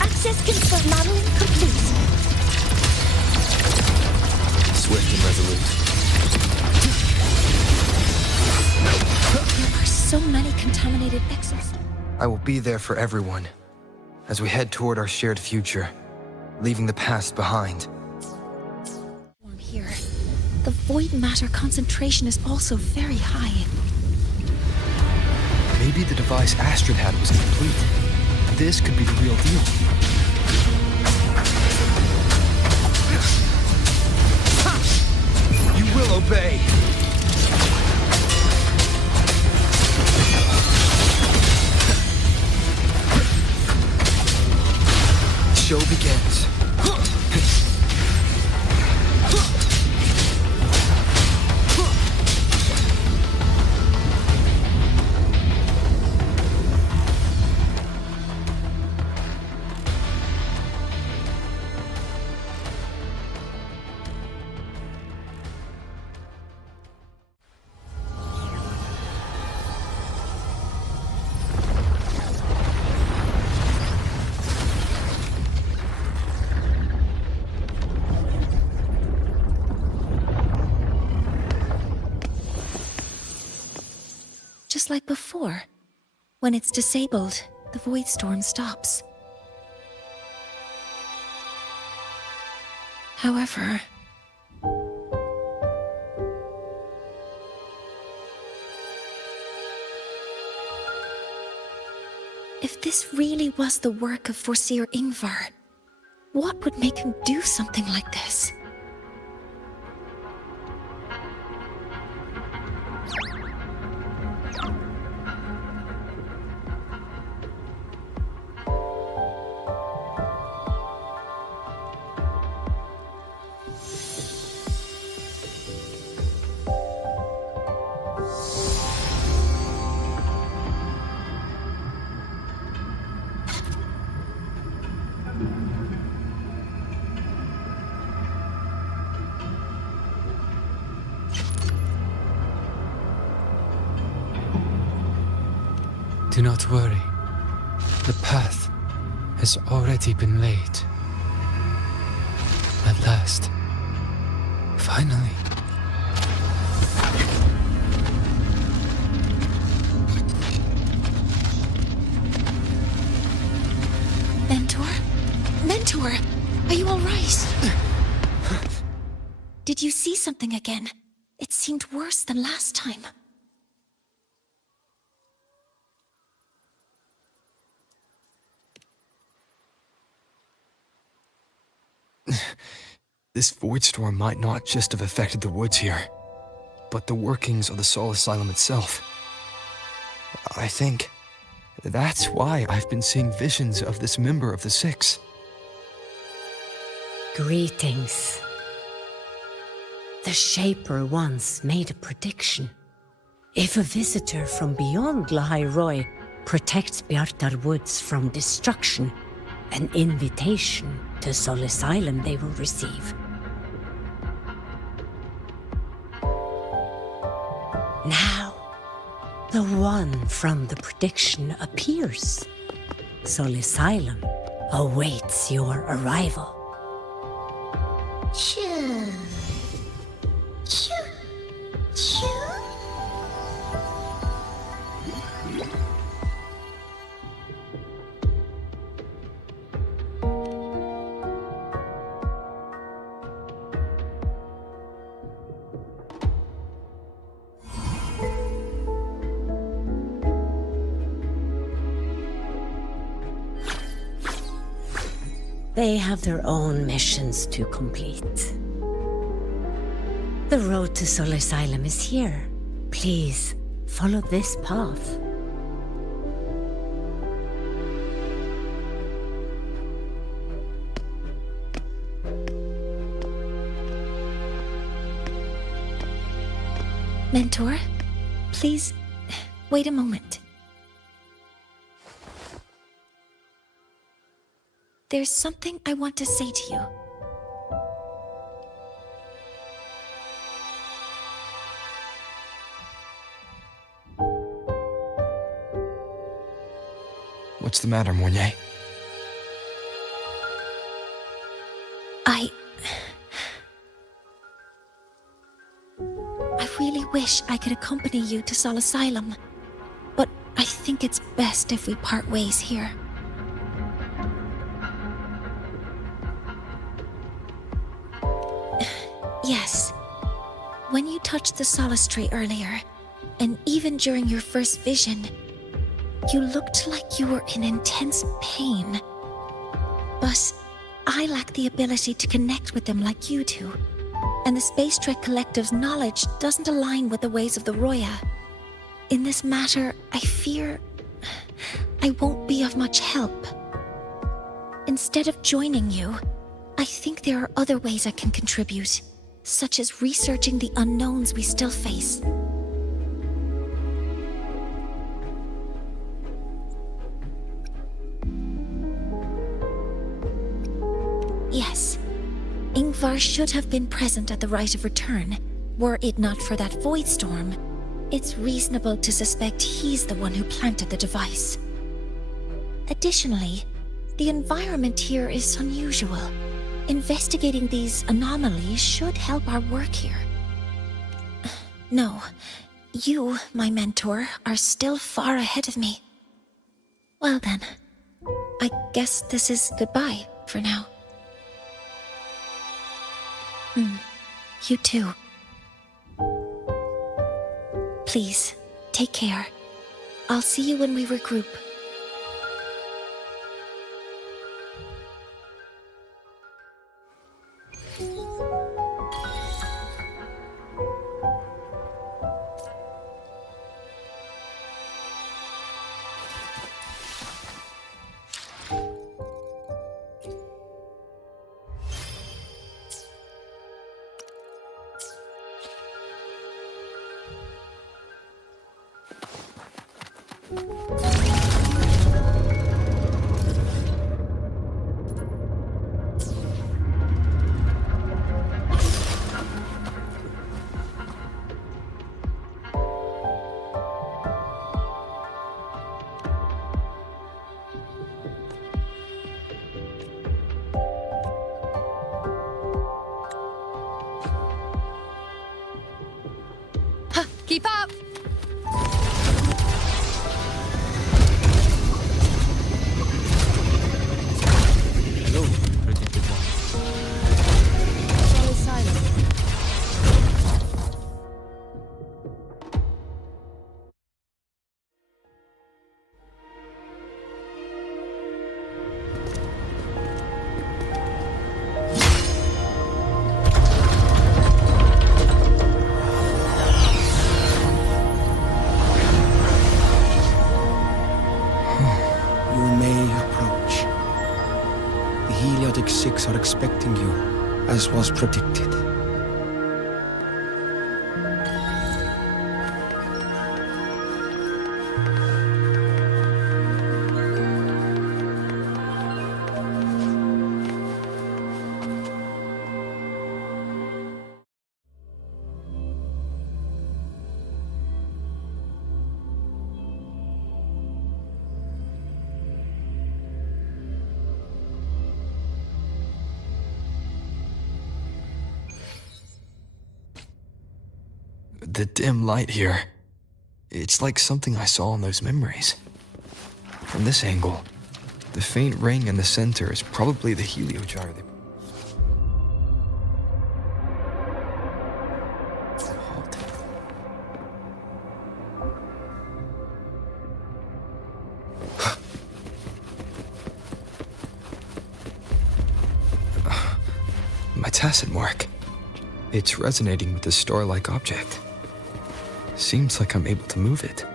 Access confirmed. Modeling complete. Swift and resolute. There are so many contaminated pixels. I will be there for everyone as we head toward our shared future, leaving the past behind. Here, the void matter concentration is also very high. Maybe the device Astrid had was incomplete. This could be the real deal. You will obey. Show begins. just like before. When it's disabled, the void storm stops. However, if this really was the work of Foreseer Ingvar, what would make him do something like this? Do not worry. The path has already been laid. At last. Finally. Mentor? Mentor! Are you alright? Did you see something again? It seemed worse than last time. This void storm might not just have affected the woods here, but the workings of the Soul Asylum itself. I think that's why I've been seeing visions of this member of the Six. Greetings. The Shaper once made a prediction. If a visitor from beyond Lahai Roy protects Bjartar Woods from destruction, an invitation to Soul Asylum they will receive. Now, the one from the prediction appears. Soul Asylum awaits your arrival. Choo. Choo. Choo. They have their own missions to complete. The road to Soul Asylum is here. Please, follow this path. Mentor, please, wait a moment. There's something I want to say to you. What's the matter, Mornye? I really wish I could accompany you to Soul Asylum, but I think it's best if we part ways here. Yes. When you touched the Solace Tree earlier, and even during your first vision, you looked like you were in intense pain. But I lack the ability to connect with them like you do, and the Space Trek Collective's knowledge doesn't align with the ways of the Roya. In this matter, I fear I won't be of much help. Instead of joining you, I think there are other ways I can contribute, such as researching the unknowns we still face. Yes, Ingvar should have been present at the Rite of Return. Were it not for that void storm, it's reasonable to suspect he's the one who planted the device. Additionally, the environment here is unusual. Investigating these anomalies should help our work here. No, You, my mentor, are still far ahead of me. Well then, I guess this is goodbye for now. You too. Please, take care. I'll see you when we regroup. Keep up! Hello, predicted one. All is silent. Six are expecting you, as was predicted. The dim light here. It's like something I saw in those memories. From this angle, the faint ring in the center is probably the heliogyre. Halt. My tacit mark. It's resonating with this star-like object. Seems like I'm able to move it.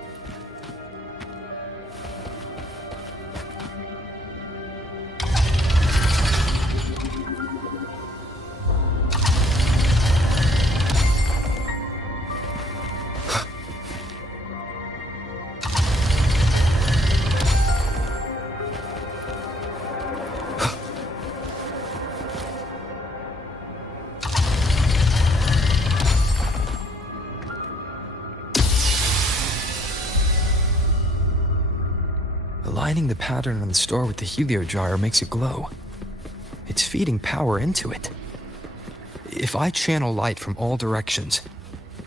Aligning the pattern on the star with the heliogyre makes it glow. It's feeding power into it. If I channel light from all directions,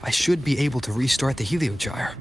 I should be able to restart the heliogyre.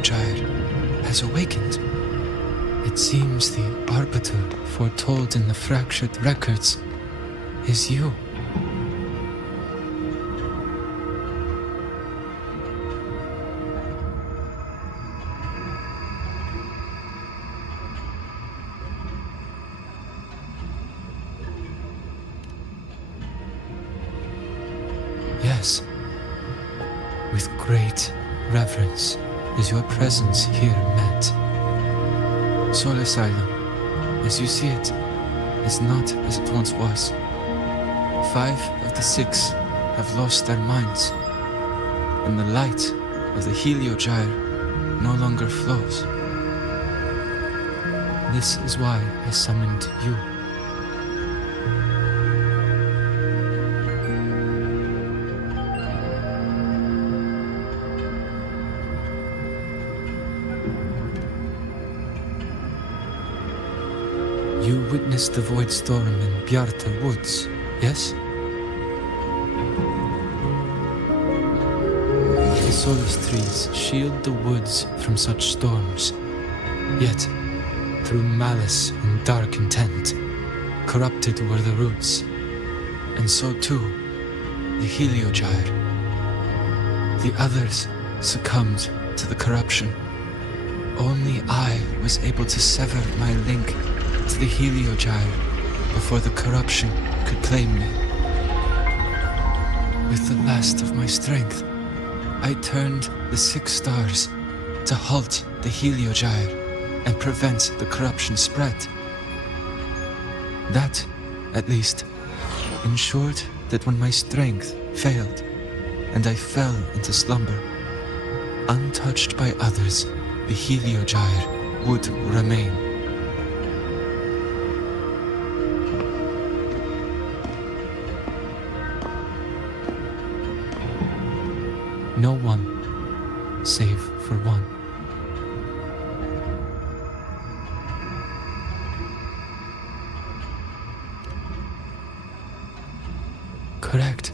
Heliogyre has awakened. It seems the arbiter foretold in the fractured records is you. Yes, with great reverence is your presence here met. Soul Asylum, as you see it, is not as it once was. 5 of the 6 have lost their minds, and the light of the Heliogyre no longer flows. This is why I summoned you. You witnessed the void storm in Bjarta Woods, yes? The solace trees shield the woods from such storms, yet, through malice and dark intent, corrupted were the roots, and so too the Heliogyre. The others succumbed to the corruption. Only I was able to sever my link to the Heliogyre before the corruption could claim me. With the last of my strength, I turned the 6 stars to halt the Heliogyre and prevent the corruption spread. That, at least, ensured that when my strength failed and I fell into slumber, untouched by others, the Heliogyre would remain. No one, save for one. Correct.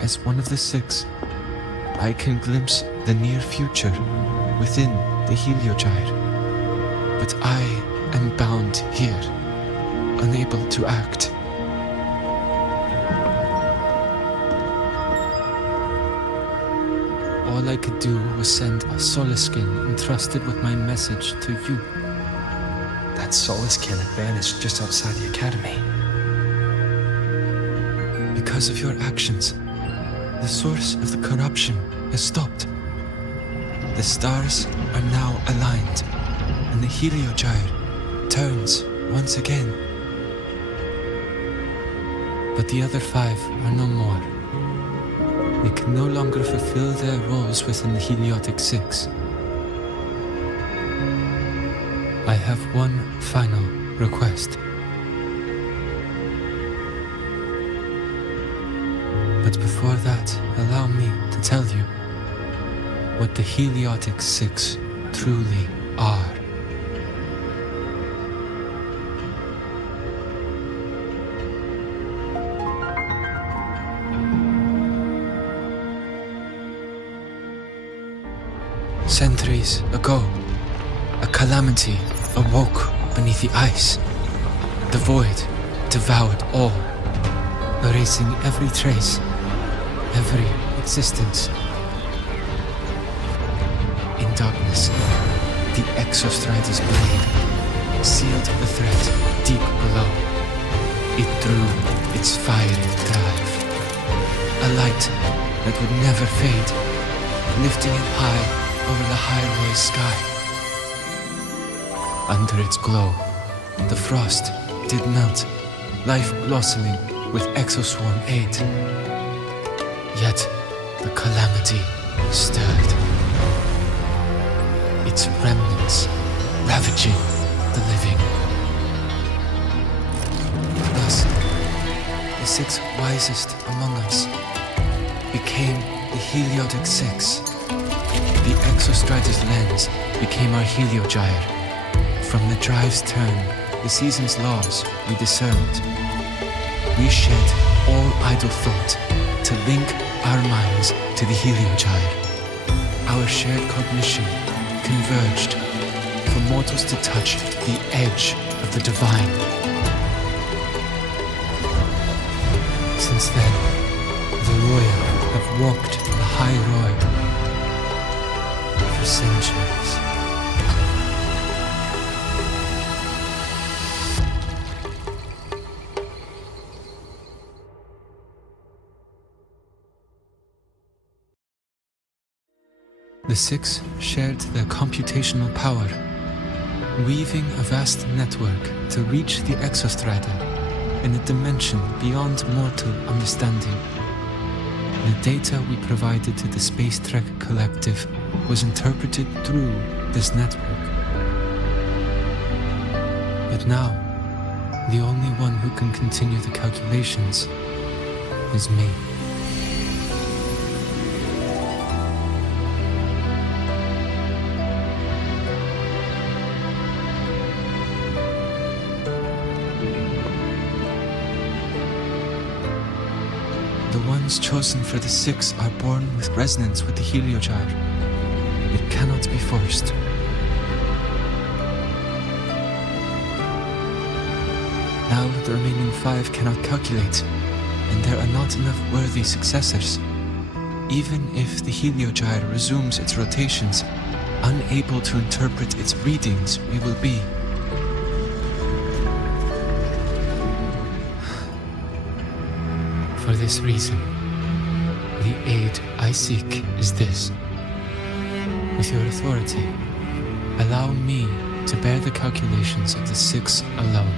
As one of the 6, I can glimpse the near future within the Heliogyre. But I am bound here, unable to act. All I could do was send a Solaskin entrusted with my message to you. That Solaskin had vanished just outside the academy. Because of your actions, the source of the corruption has stopped. The stars are now aligned, and the Heliogyre turns once again. But the other 5 are no more. They can no longer fulfill their roles within the Heliotic 6. I have one final request. But before that, allow me to tell you what the Heliotic 6 truly are. Centuries ago, a calamity awoke beneath the ice. The void devoured all, erasing every trace, every existence. In darkness, the Exostrider's blade sealed the threat deep below. It drew its fiery drive, a light that would never fade, lifting it high over the highway sky. Under its glow, the frost did melt, life blossoming with Exoswarm aid. Yet, the calamity stirred, its remnants ravaging the living. Thus, the 6 wisest among us became the Heliotic 6. The Exostrider's lens became our Heliogyre. From the drive's turn, the season's laws we discerned. We shed all idle thought to link our minds to the Heliogyre. Our shared cognition converged for mortals to touch the edge of the divine. Since then, the Roya have walked the High Roy for centuries. The Six shared their computational power, weaving a vast network to reach the Exostrider in a dimension beyond mortal understanding. The data we provided to the Space Trek Collective was interpreted through this network. But now, the only one who can continue the calculations is me. The ones chosen for the Six are born with resonance with the Heliogyre. It cannot be forced. Now the remaining 5 cannot calculate, and there are not enough worthy successors. Even if the Heliogyre resumes its rotations, unable to interpret its readings, we will be. For this reason, the aid I seek is this. With your authority, allow me to bear the calculations of the Six alone,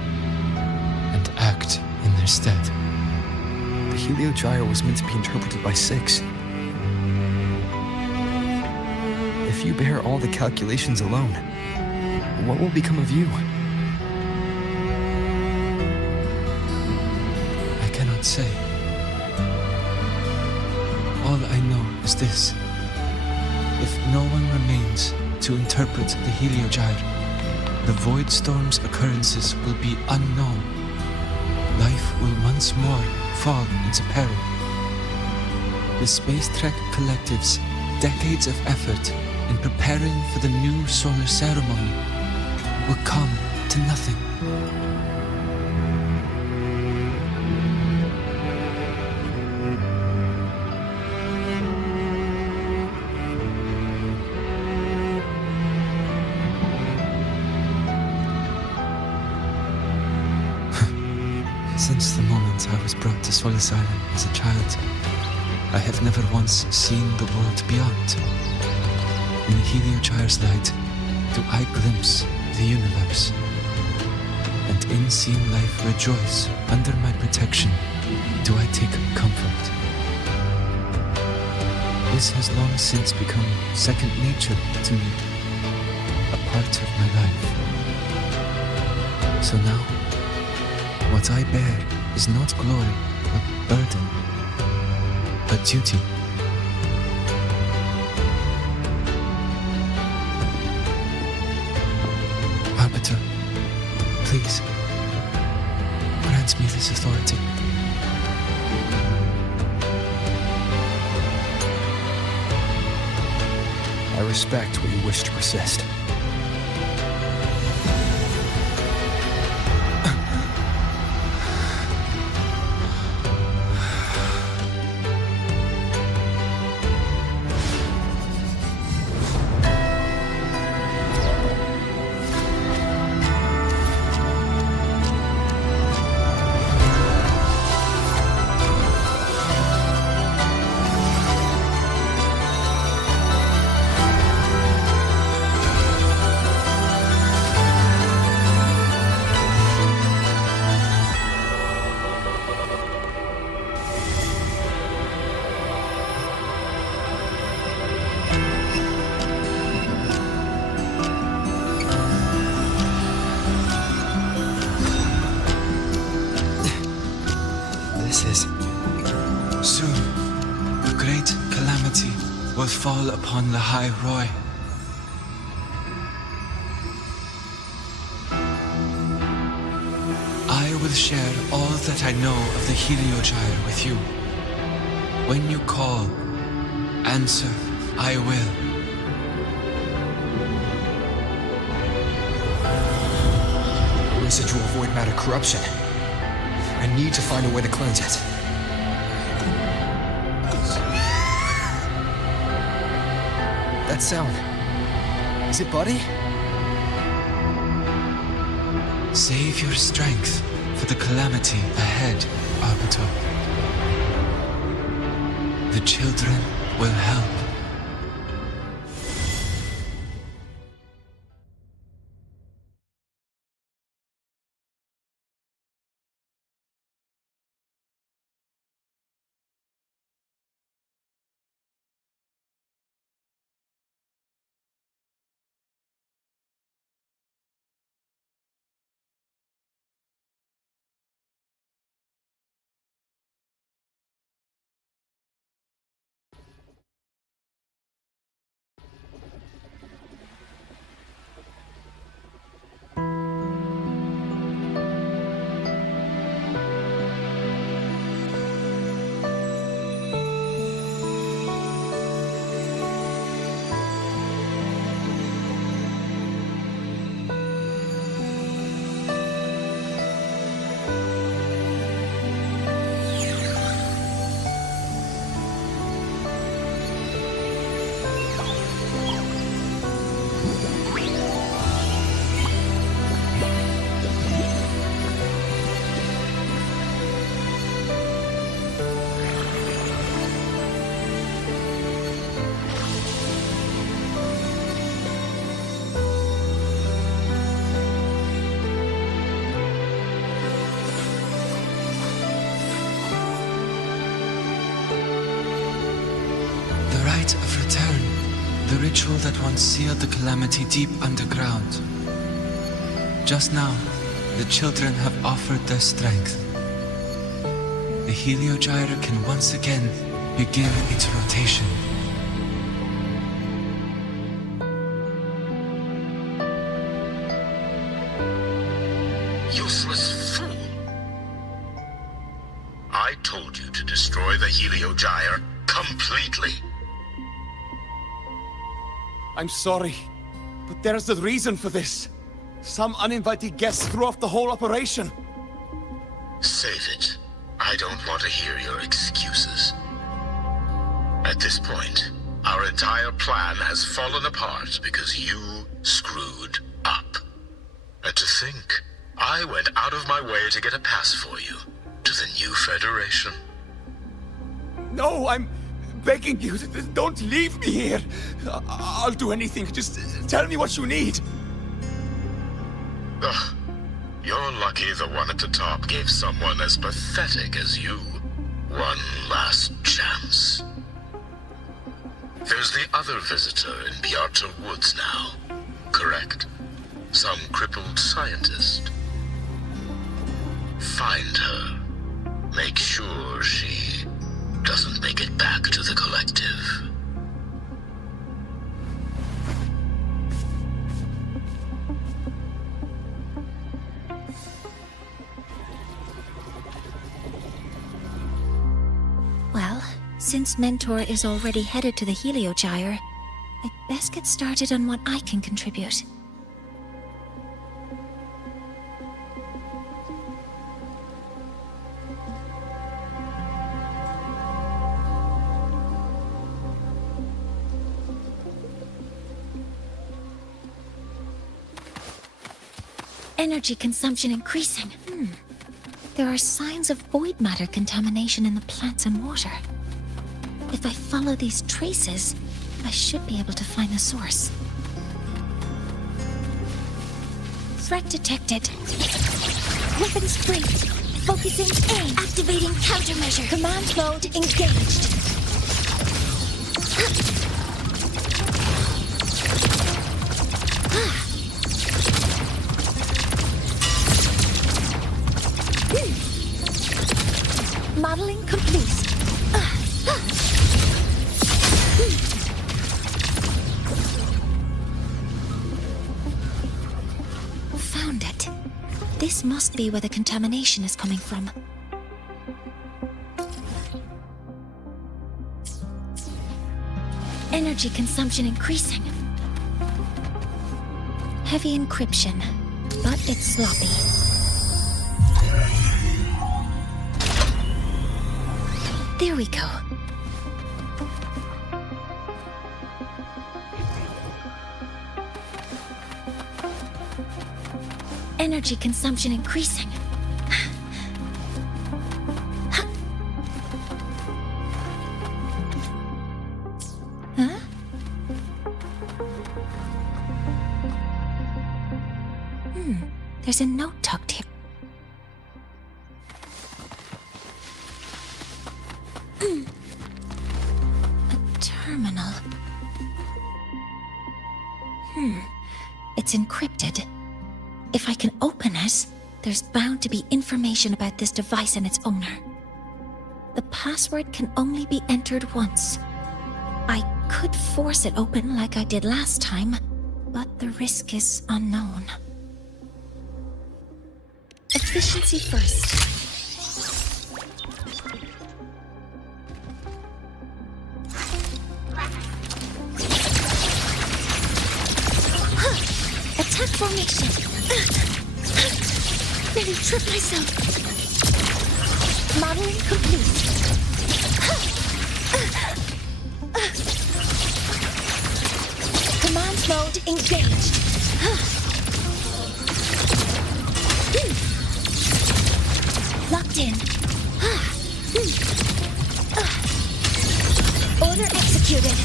and act in their stead. The Heliogyre was meant to be interpreted by 6. If you bear all the calculations alone, what will become of you? I cannot say. All I know is this. If no one remains to interpret the Heliogyre, the Void Storm's occurrences will be unknown. Life will once more fall into peril. The Space Trek Collective's decades of effort in preparing for the new solar ceremony will come to nothing. Since the moment I was brought to Solace Island as a child, I have never once seen the world beyond. In the Heliogyre's light, do I glimpse the universe. And in seeing life rejoice under my protection, do I take comfort. This has long since become second nature to me, a part of my life. So now, what I bear is not glory, but burden, but duty. Arbiter, please, grant me this authority. I respect what you wish to persist. Soon, a great calamity will fall upon the High Roy. I will share all that I know of the Heliogyre with you. When you call, answer, I will. Residual void matter corruption. I need to find a way to cleanse it. That sound. Is it Buddy? Save your strength for the calamity ahead, Arbiter. The children will help. Of return, the ritual that once sealed the calamity deep underground. Just now, the children have offered their strength. The heliogyre can once again begin its rotation. Useless fool! I told you to destroy the heliogyre completely. I'm sorry, but there's a reason for this. Some uninvited guests threw off the whole operation. Save it. I don't want to hear your excuses. At this point, our entire plan has fallen apart because you screwed up. And to think, I went out of my way to get a pass for you to the new Federation. No, I'm begging you, don't leave me here. I'll do anything. Just tell me what you need. Ugh. You're lucky the one at the top gave someone as pathetic as you one last chance. There's the other visitor in Biarta Woods now, correct? Some crippled scientist. Find her. Make sure she doesn't make it back to the collective. Well, since Mentor is already headed to the heliogyre, I'd best get started on what I can contribute. Energy consumption increasing. There are signs of void matter contamination in the plants and water. If I follow these traces, I should be able to find the source. Threat detected. Weapons free. Focusing aim. Activating countermeasure. Command mode engaged. Modeling complete. Found it. This must be where the contamination is coming from. Energy consumption increasing. Heavy encryption, but it's sloppy. There we go. Energy consumption increasing. Huh? There's a note tucked here. A terminal. It's encrypted. If I can open it, there's bound to be information about this device and its owner. The password can only be entered once. I could force it open like I did last time, but the risk is unknown. Efficiency first. Attack formation. Nearly tripped myself. Modeling complete. Command mode engaged. Locked in. Order executed.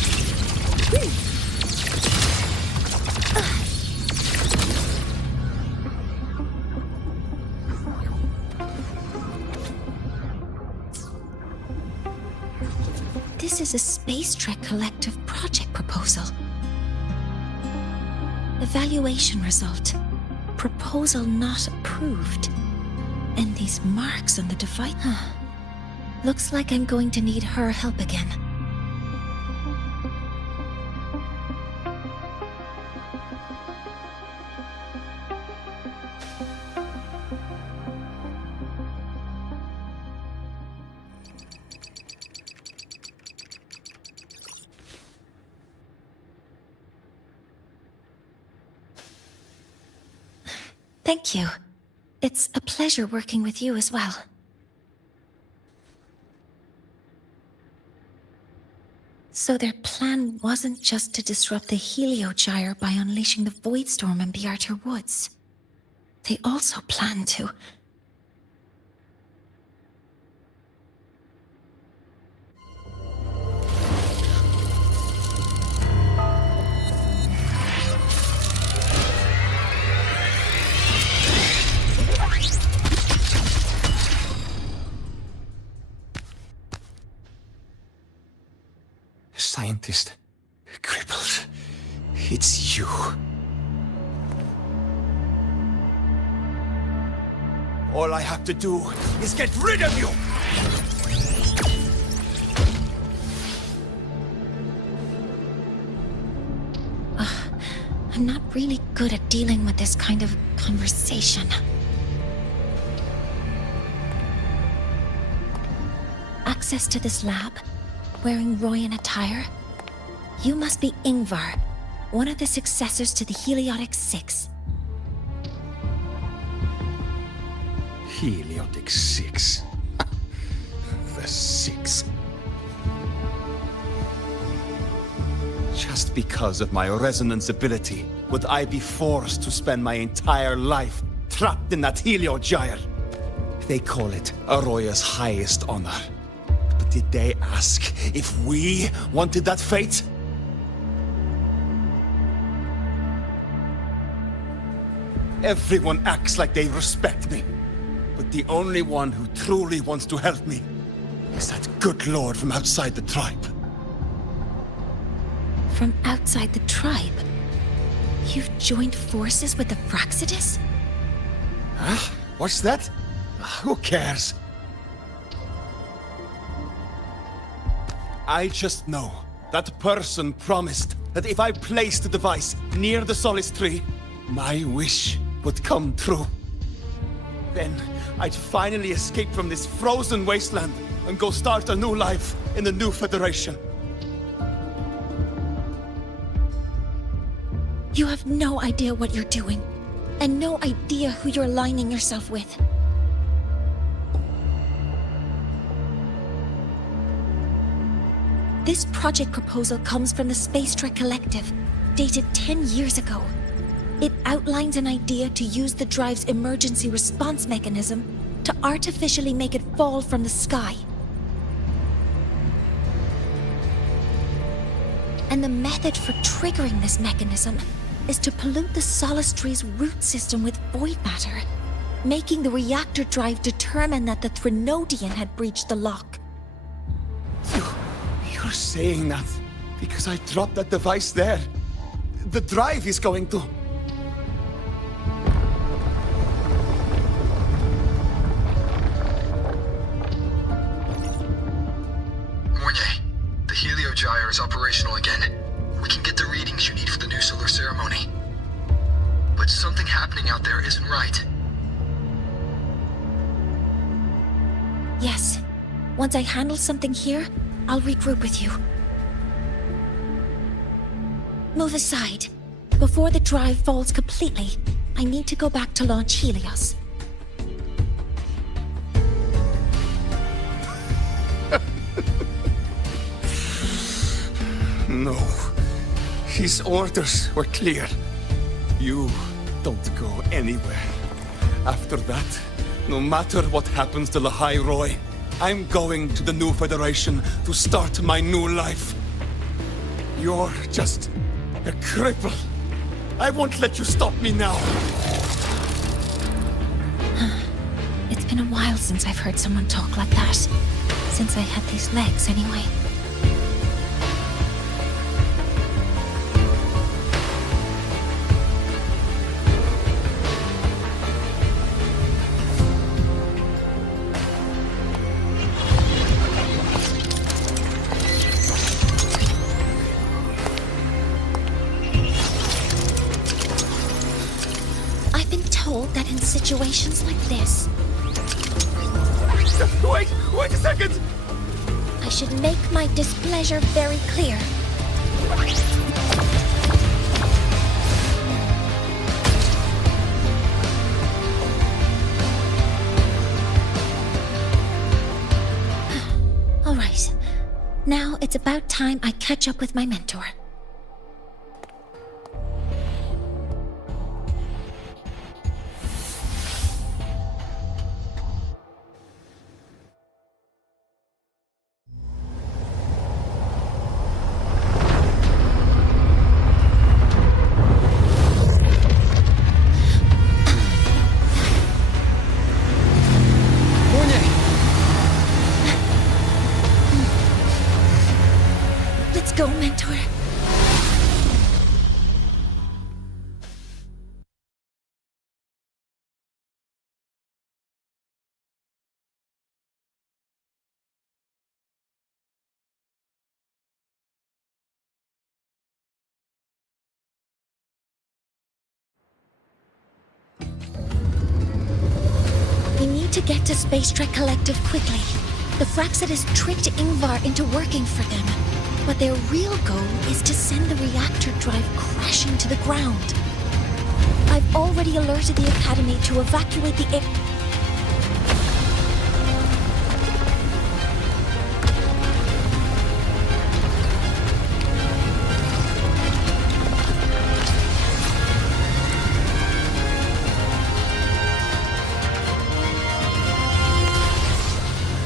This is a Space Trek Collective project proposal. Evaluation result. Proposal not approved. And these marks on the device. Looks like I'm going to need her help again. Thank you. It's a pleasure working with you as well. So their plan wasn't just to disrupt the Heliogyre by unleashing the Voidstorm in the Outer Woods. They also planned to... Scientist. Crippled. It's you. All I have to do is get rid of you! I'm not really good at dealing with this kind of conversation. Access to this lab? Wearing Royan attire? You must be Ingvar, one of the successors to the Heliotic Six. Heliotic Six. The Six. Just because of my resonance ability, would I be forced to spend my entire life trapped in that Heliogyre? They call it Aroya's highest honor. But did they ask if we wanted that fate? Everyone acts like they respect me. But the only one who truly wants to help me is that good lord from outside the tribe. From outside the tribe? You've joined forces with the Fraxidus? Huh? What's that? Who cares? I just know that person promised that if I placed the device near the Solace Tree, my wish would come true. Then I'd finally escape from this frozen wasteland and go start a new life in the new Federation. You have no idea what you're doing, and no idea who you're aligning yourself with. This project proposal comes from the Space Trek Collective, dated 10 years ago. It outlines an idea to use the drive's emergency response mechanism to artificially make it fall from the sky. And the method for triggering this mechanism is to pollute the Solistree's root system with void matter, making the reactor drive determine that the Threnodian had breached the lock. You're saying that because I dropped that device there. The drive is going to... Mornye, the Heliogyre is operational again. We can get the readings you need for the new solar ceremony. But something happening out there isn't right. Yes. Once I handle something here, I'll regroup with you. Move aside. Before the drive falls completely, I need to go back to launch Helios. No. His orders were clear. You don't go anywhere. After that, no matter what happens to Lahai Roy, I'm going to the new Federation to start my new life. You're just a cripple. I won't let you stop me now. It's been a while since I've heard someone talk like that. Since I had these legs, anyway. That in situations like this... Wait a second! I should make my displeasure very clear. All right. Now it's about time I catch up with my mentor. Go, mentor. We need to get to Space Trek Collective quickly. The Fraxidus tricked Ingvar into working for them. But their real goal is to send the reactor drive crashing to the ground. I've already alerted the Academy to evacuate the air...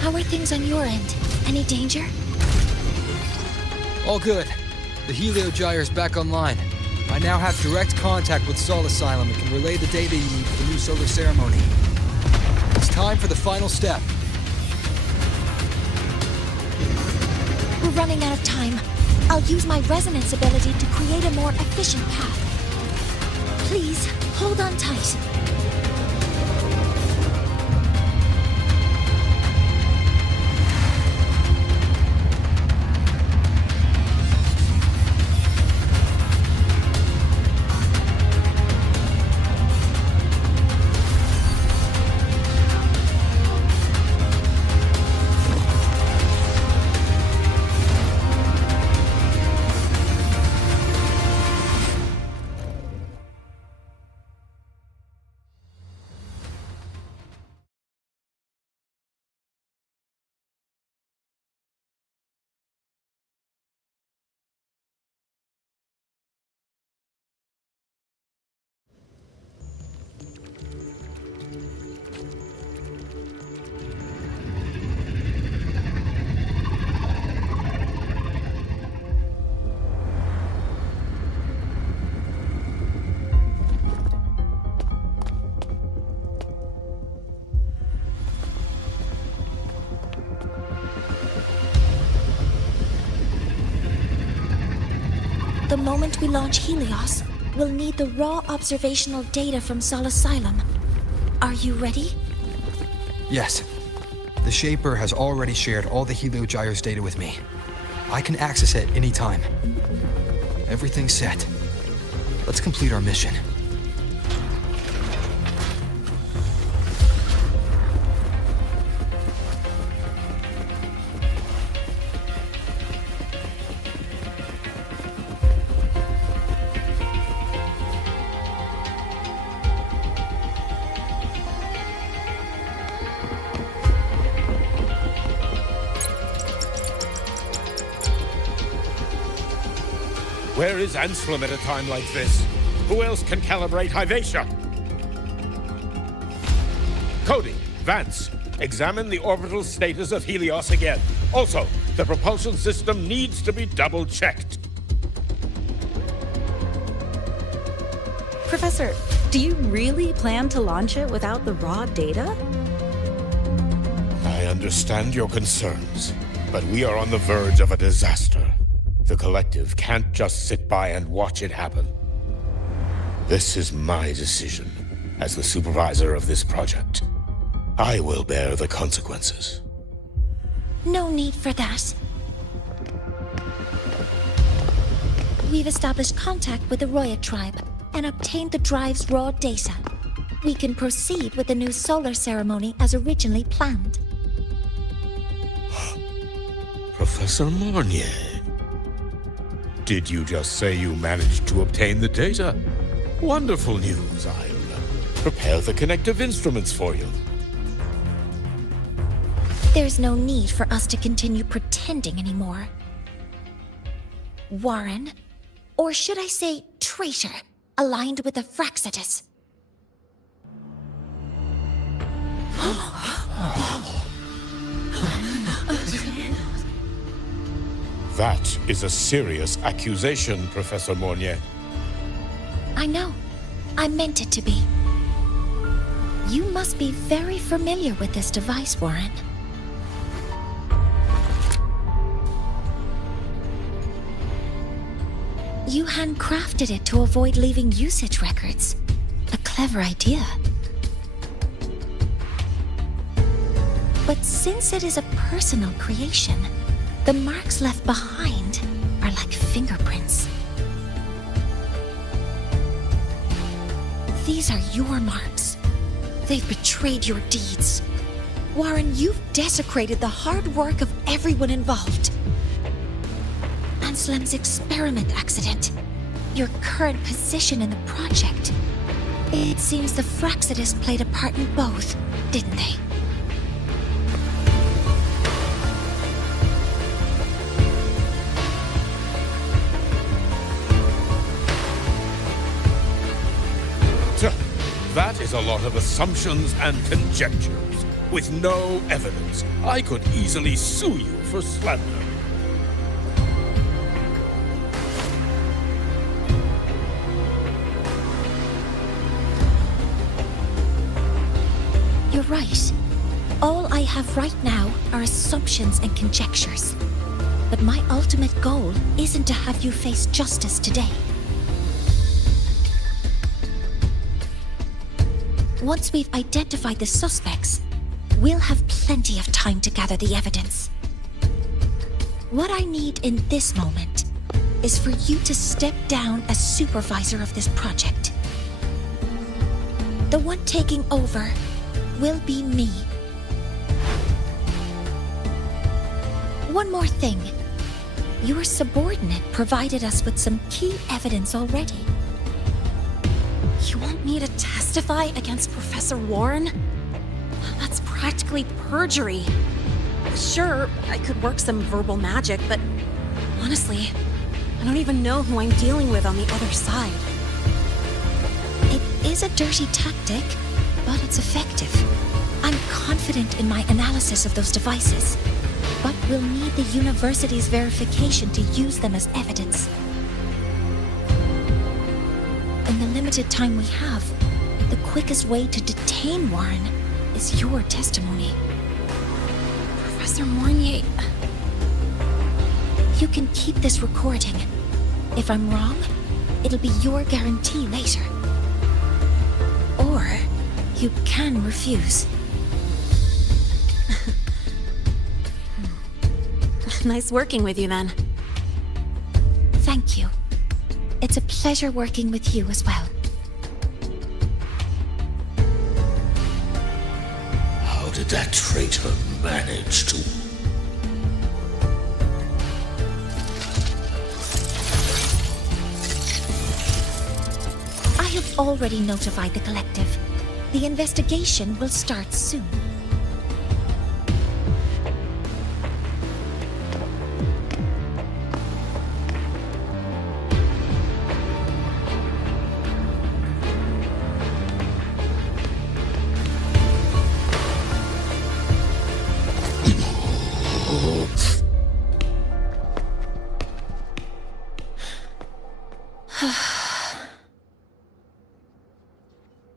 How are things on your end? Any danger? All good. The Heliogyre is back online. I now have direct contact with Sol Asylum and can relay the data you need for the new solar ceremony. It's time for the final step. We're running out of time. I'll use my resonance ability to create a more efficient path. Please, hold on tight. The moment we launch Helios, we'll need the raw observational data from Sol Asylum. Are you ready? Yes. The Shaper has already shared all the Heliogyre's data with me. I can access it anytime. Everything's set. Let's complete our mission. Where is Anselm at a time like this? Who else can calibrate Hyvatia? Cody, Vance, examine the orbital status of Helios again. Also, the propulsion system needs to be double-checked. Professor, do you really plan to launch it without the raw data? I understand your concerns, but we are on the verge of a disaster. The Collective can't just sit by and watch it happen. This is my decision as the supervisor of this project. I will bear the consequences. No need for that. We've established contact with the Roya tribe and obtained the drive's raw data. We can proceed with the new solar ceremony as originally planned. Professor Mornye. Did you just say you managed to obtain the data? Wonderful news. I'll prepare the connective instruments for you. There's no need for us to continue pretending anymore. Warren, or should I say traitor, aligned with the Fraxitus. That is a serious accusation, Professor Mornye. I know. I meant it to be. You must be very familiar with this device, Warren. You handcrafted it to avoid leaving usage records. A clever idea. But since it is a personal creation, the marks left behind are like fingerprints. These are your marks. They've betrayed your deeds. Warren, you've desecrated the hard work of everyone involved. Anselm's experiment accident, your current position in the project. It seems the Fraxitus played a part in both, didn't they? That is a lot of assumptions and conjectures, with no evidence. I could easily sue you for slander. You're right. All I have right now are assumptions and conjectures. But my ultimate goal isn't to have you face justice today. Once we've identified the suspects, we'll have plenty of time to gather the evidence. What I need in this moment is for you to step down as supervisor of this project. The one taking over will be me. One more thing. Your subordinate provided us with some key evidence already. You want me to testify against Professor Warren? That's practically perjury. Sure, I could work some verbal magic, but honestly, I don't even know who I'm dealing with on the other side. It is a dirty tactic, but it's effective. I'm confident in my analysis of those devices, but we'll need the university's verification to use them as evidence. In the limited time we have, the quickest way to detain Warren is your testimony. Professor Mornye... You can keep this recording. If I'm wrong, it'll be your guarantee later. Or you can refuse. Nice working with you then. Thank you. It's a pleasure working with you as well. How did that traitor manage to... I have already notified the collective. The investigation will start soon.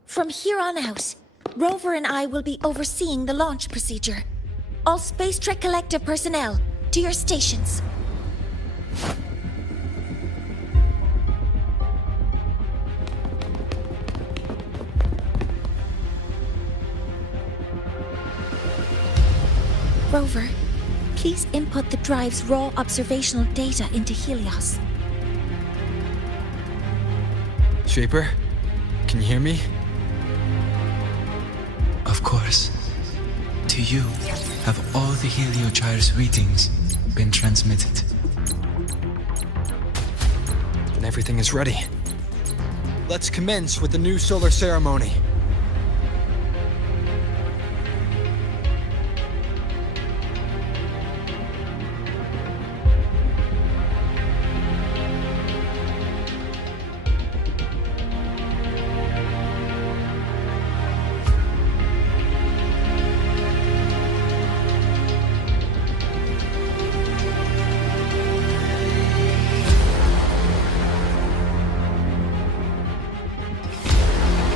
From here on out, Rover and I will be overseeing the launch procedure. All Space Trek Collective personnel, to your stations. Rover, please input the drive's raw observational data into Helios. Shaper, can you hear me? Of course. To you, have all the Heliogyre's readings been transmitted? Then everything is ready. Let's commence with the new solar ceremony.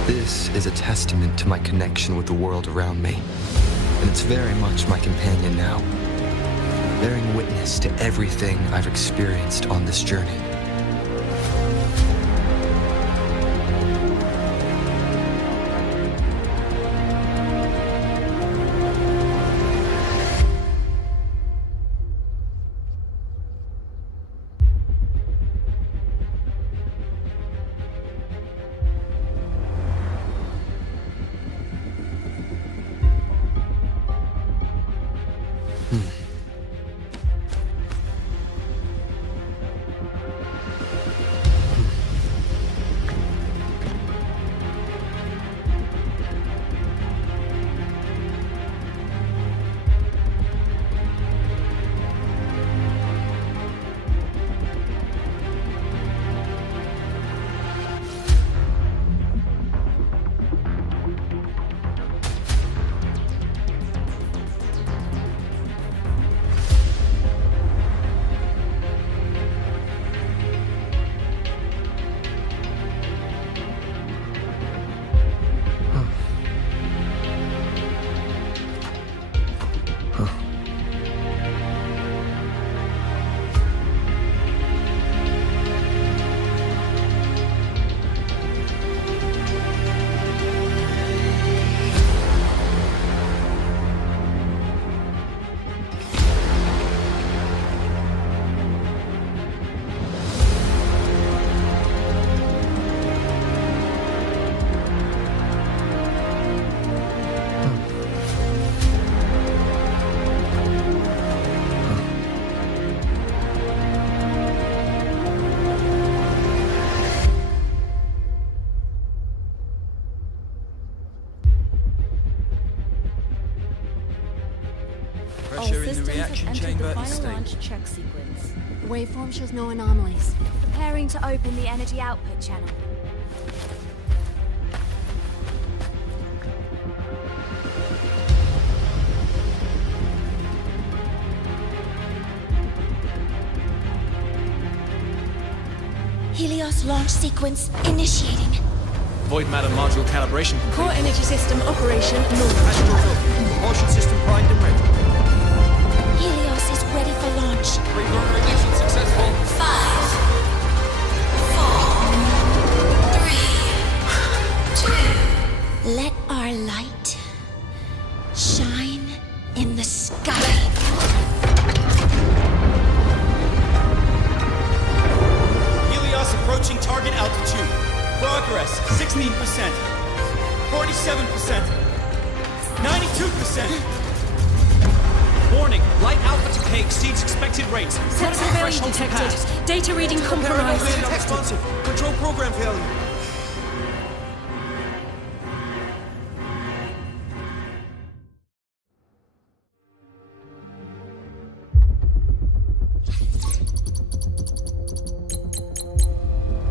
This is a testament to my connection with the world around me, and it's very much my companion now, bearing witness to everything I've experienced on this journey. Pressure in the reaction chamber is stable. Launch check sequence. Waveform shows no anomalies. Preparing to open the energy output channel. Helios launch sequence initiating. Void matter module calibration complete. Core energy system operation normal. Passenger's up. Propulsion system primed and ready. Helios is ready for launch. Reignition successful. 5, Gauge expected rates. Sensor failure detected. Data reading compromised. Responsive. Control program failure.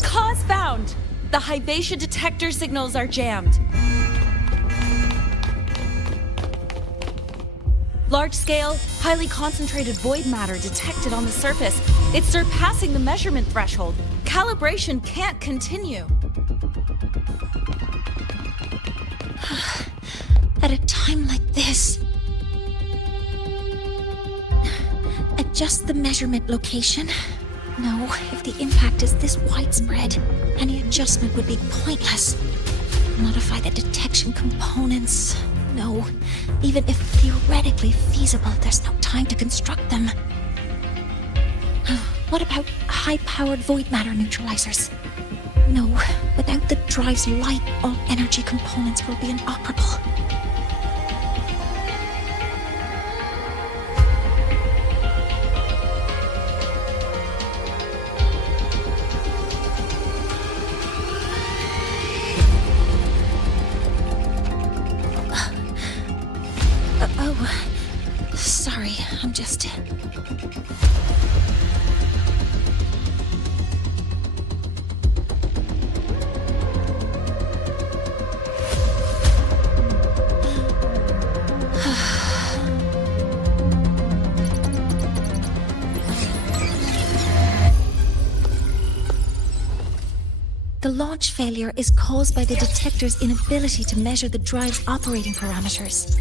Cause found! The Hyvatia detector signals are jammed. Large-scale, highly concentrated void matter detected on the surface. It's surpassing the measurement threshold. Calibration can't continue. At a time like this... Adjust the measurement location. No, if the impact is this widespread, any adjustment would be pointless. Modify the detection components. No, even if theoretically feasible, there's no time to construct them. What about high-powered void matter neutralizers? No, without the drive's light, all energy components will be inoperable. Sorry, I'm just... The launch failure is caused by the detector's inability to measure the drive's operating parameters.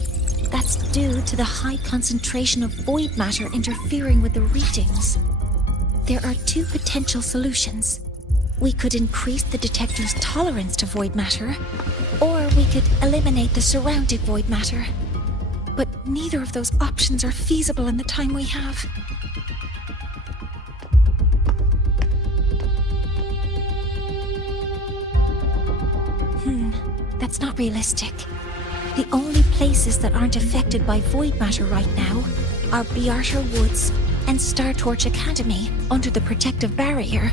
That's due to the high concentration of void matter interfering with the readings. There are two potential solutions. We could increase the detector's tolerance to void matter, or we could eliminate the surrounding void matter. But neither of those options are feasible in the time we have. That's not realistic. The only places that aren't affected by void matter right now are Bearter Woods and Star Torch Academy under the protective barrier,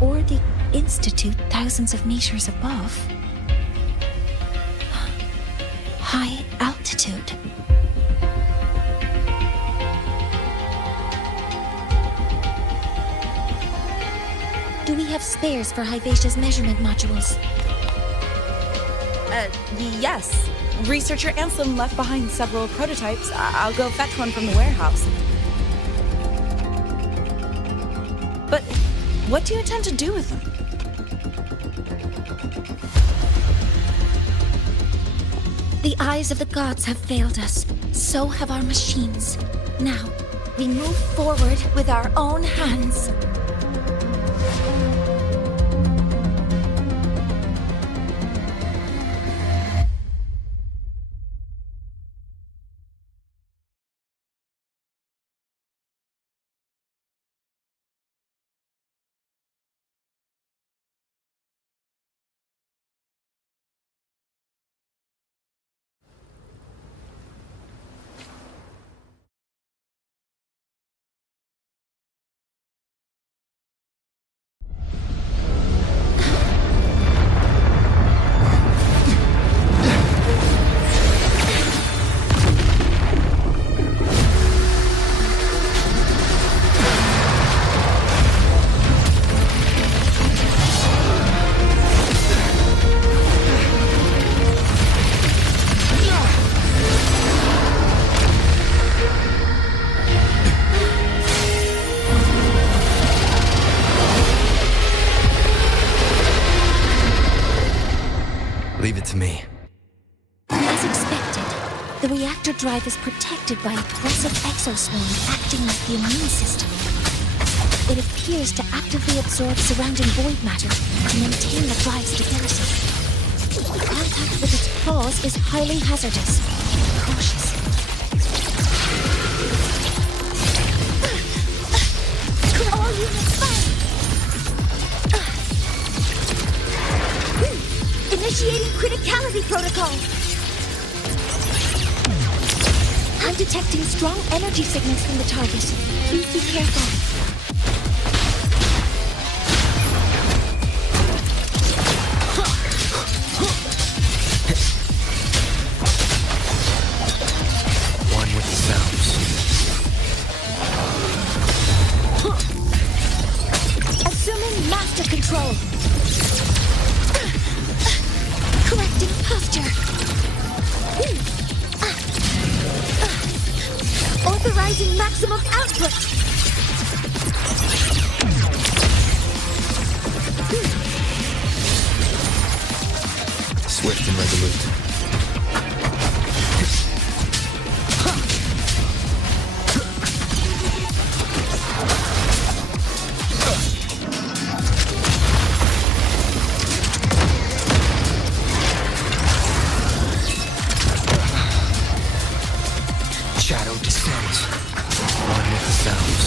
or the Institute thousands of meters above. High altitude. Do we have spares for Hyvatia's measurement modules? Yes. Researcher Anselm left behind several prototypes. I'll go fetch one from the warehouse. But what do you intend to do with them? The eyes of the gods have failed us. So have our machines. Now, we move forward with our own hands. Leave it to me. As expected, the reactor drive is protected by aggressive exoswarm acting like the immune system. It appears to actively absorb surrounding void matter to maintain the drive's stability. Contact with its claws is highly hazardous. Be cautious. All units fire! Initiating criticality protocol. I'm detecting strong energy signals from the target. Please be careful. One with the sounds. Assuming master control. Correcting posture. Authorizing maximum output. Swift and resolute. Shadow descends. One with the sounds.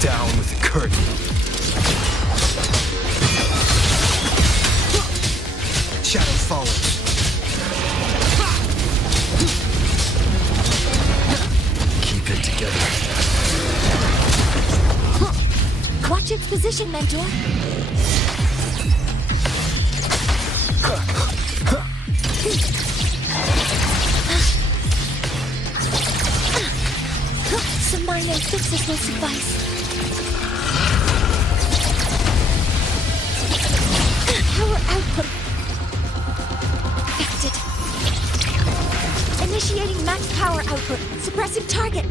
Down with the curtain. Shadow follows. Keep it together. Watch its position, Mentor. Some minor fixes will suffice. Power output. Affected. Initiating max power output. Suppressing target.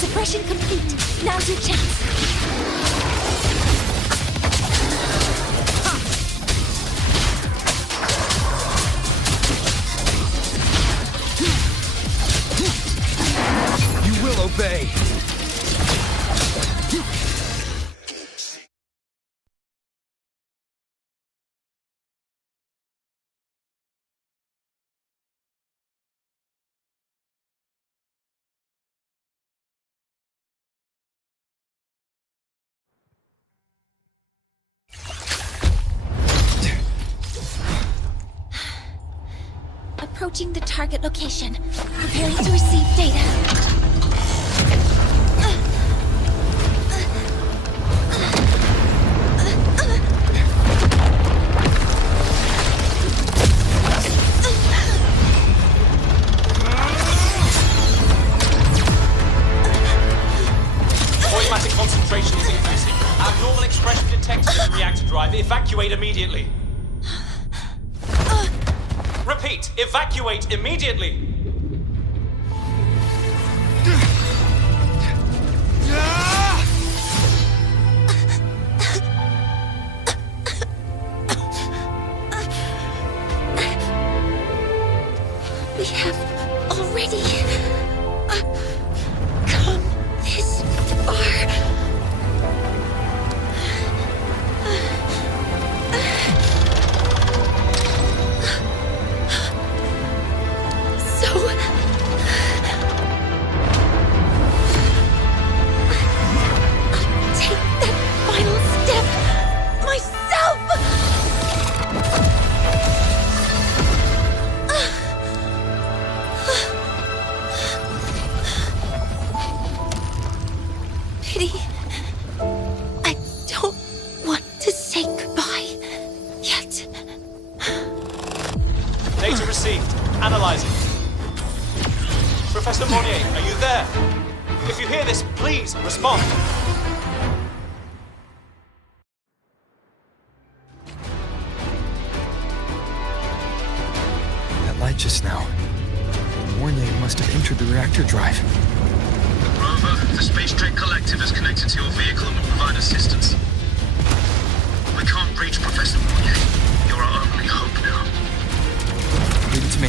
Suppression complete. Now's your chance. You will obey. Approaching the target location. Preparing to receive data. Automatic concentration is increasing. Abnormal expression detected in the reactor drive. Evacuate immediately. Repeat, evacuate immediately! We have already come this far. Data received. Analyzing. Professor Mornye, are you there? If you hear this, please respond. That light just now. Mornye must have entered the reactor drive. Rover, the Space Trek Collective is connected to your vehicle and will provide assistance. We can't reach Professor Mornye. You're our only hope now. Leave it to me.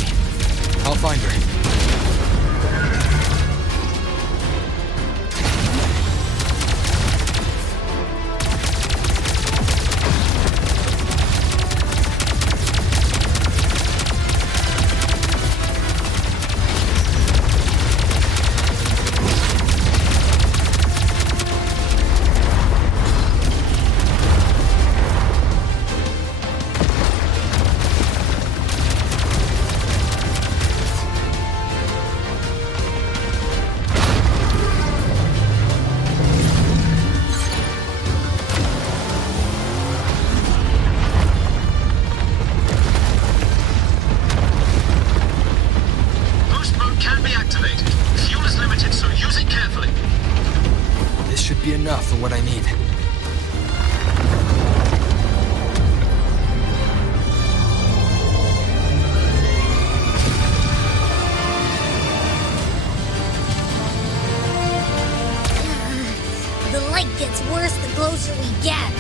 I'll find her. what I need. The light gets worse the closer we get.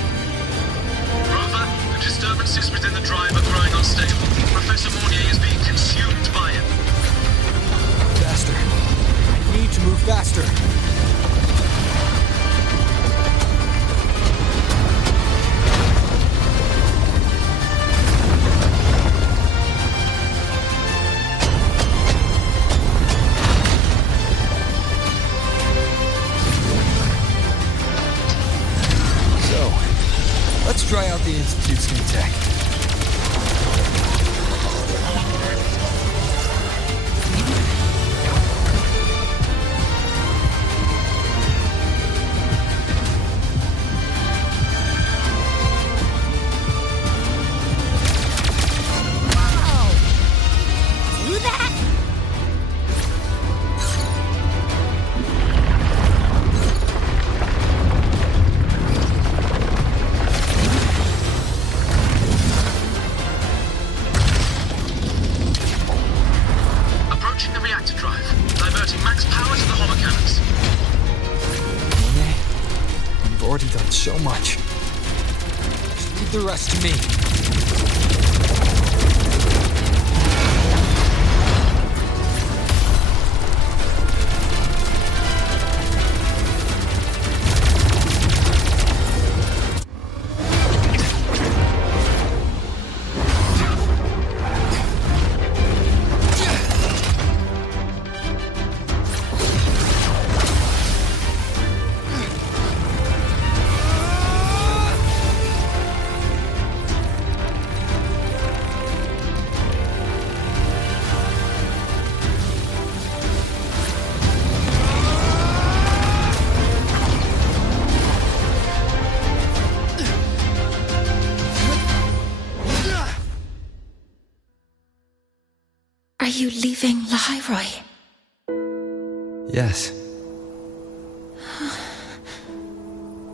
Rover, the disturbances within the drive are growing unstable. Professor Mornye is being consumed by it. Faster. I need to move faster. Let's try out the Institute's new tech. Do that? Approaching the reactor drive, diverting max power to the holocannons. Mornye, you've already done so much. Just leave the rest to me. Are you leaving Lahairoi? Yes.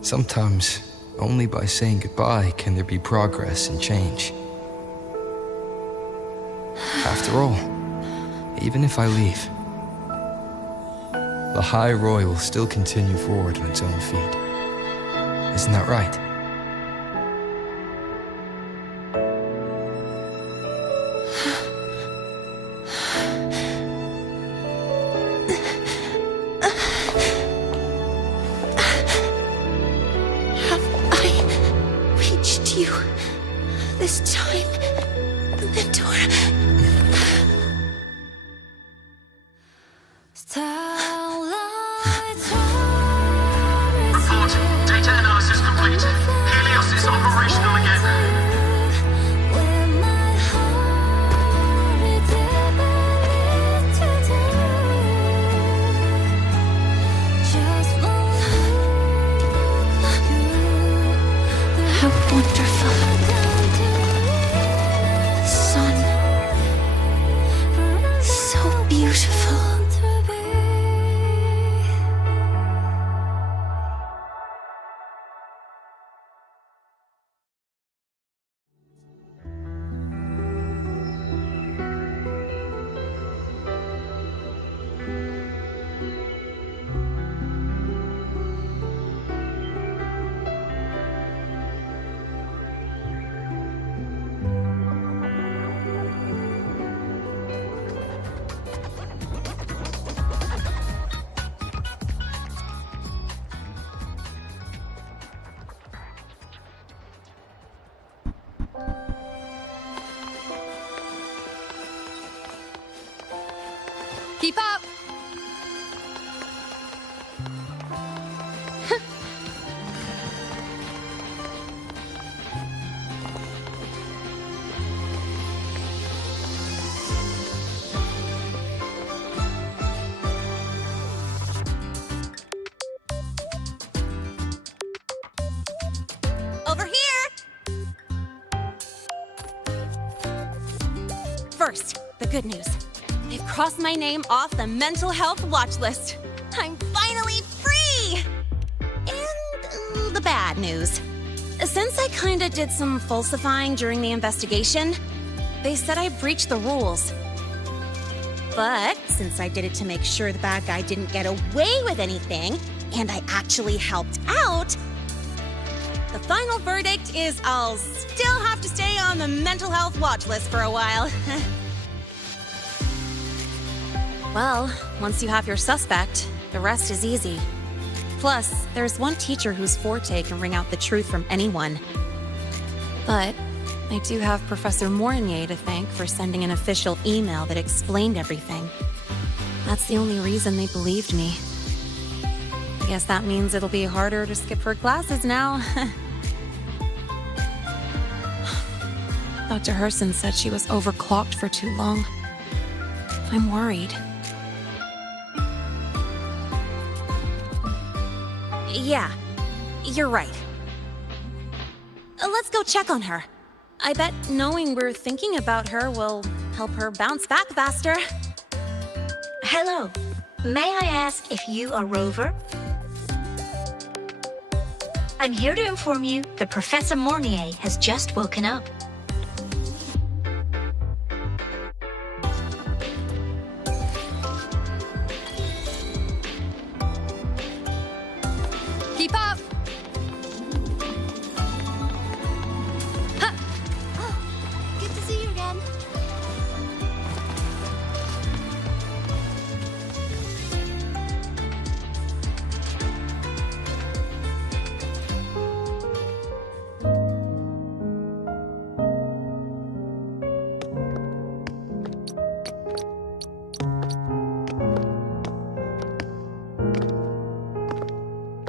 Sometimes, only by saying goodbye can there be progress and change. After all, even if I leave, Lahairoi will still continue forward on its own feet. Isn't that right? You this time, Mentor. Reporting. Data analysis complete. Helios is operational again. How wonderful. Sun. So beautiful. Keep up! Over here! First, the good news. They've crossed my name off the mental health watch list. I'm finally free! And bad news. Since I kinda did some falsifying during the investigation, they said I breached the rules. But since I did it to make sure the bad guy didn't get away with anything, and I actually helped out, the final verdict is I'll still have to stay on the mental health watch list for a while. Well, once you have your suspect, the rest is easy. Plus, there's one teacher whose forte can wring out the truth from anyone. But I do have Professor Mornye to thank for sending an official email that explained everything. That's the only reason they believed me. I guess that means it'll be harder to skip her classes now. Dr. Herson said she was overclocked for too long. I'm worried. Yeah, you're right. Let's go check on her. I bet knowing we're thinking about her will help her bounce back faster. Hello. May I ask if you are Rover? I'm here to inform you that Professor Mornye has just woken up. Keep up! Huh. Oh, good to see you again.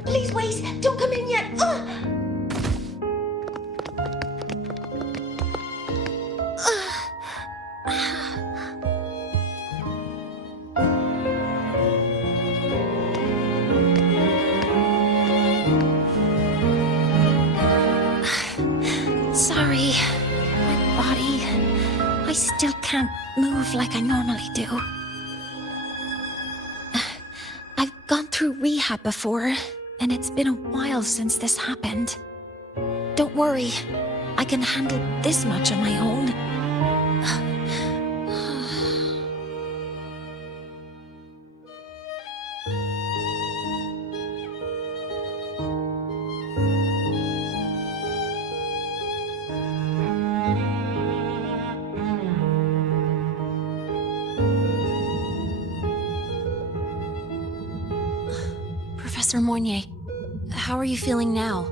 Please wait! Don't come in yet! Sorry. My body. I still can't move like I normally do. I've gone through rehab before, and it's been a while since this happened. Don't worry, I can handle this much on my own. Professor Mornye, how are you feeling now?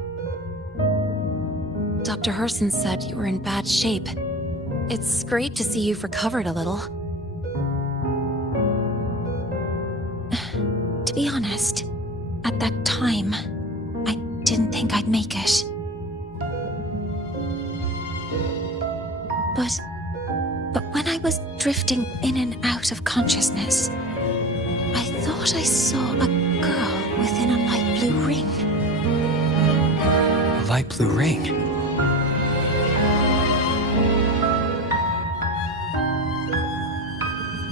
Dr. Herson said you were in bad shape. It's great to see you've recovered a little. To be honest, at that time, I didn't think I'd make it. But when I was drifting in and out of consciousness, I thought I saw a girl within a light blue ring. A light blue ring?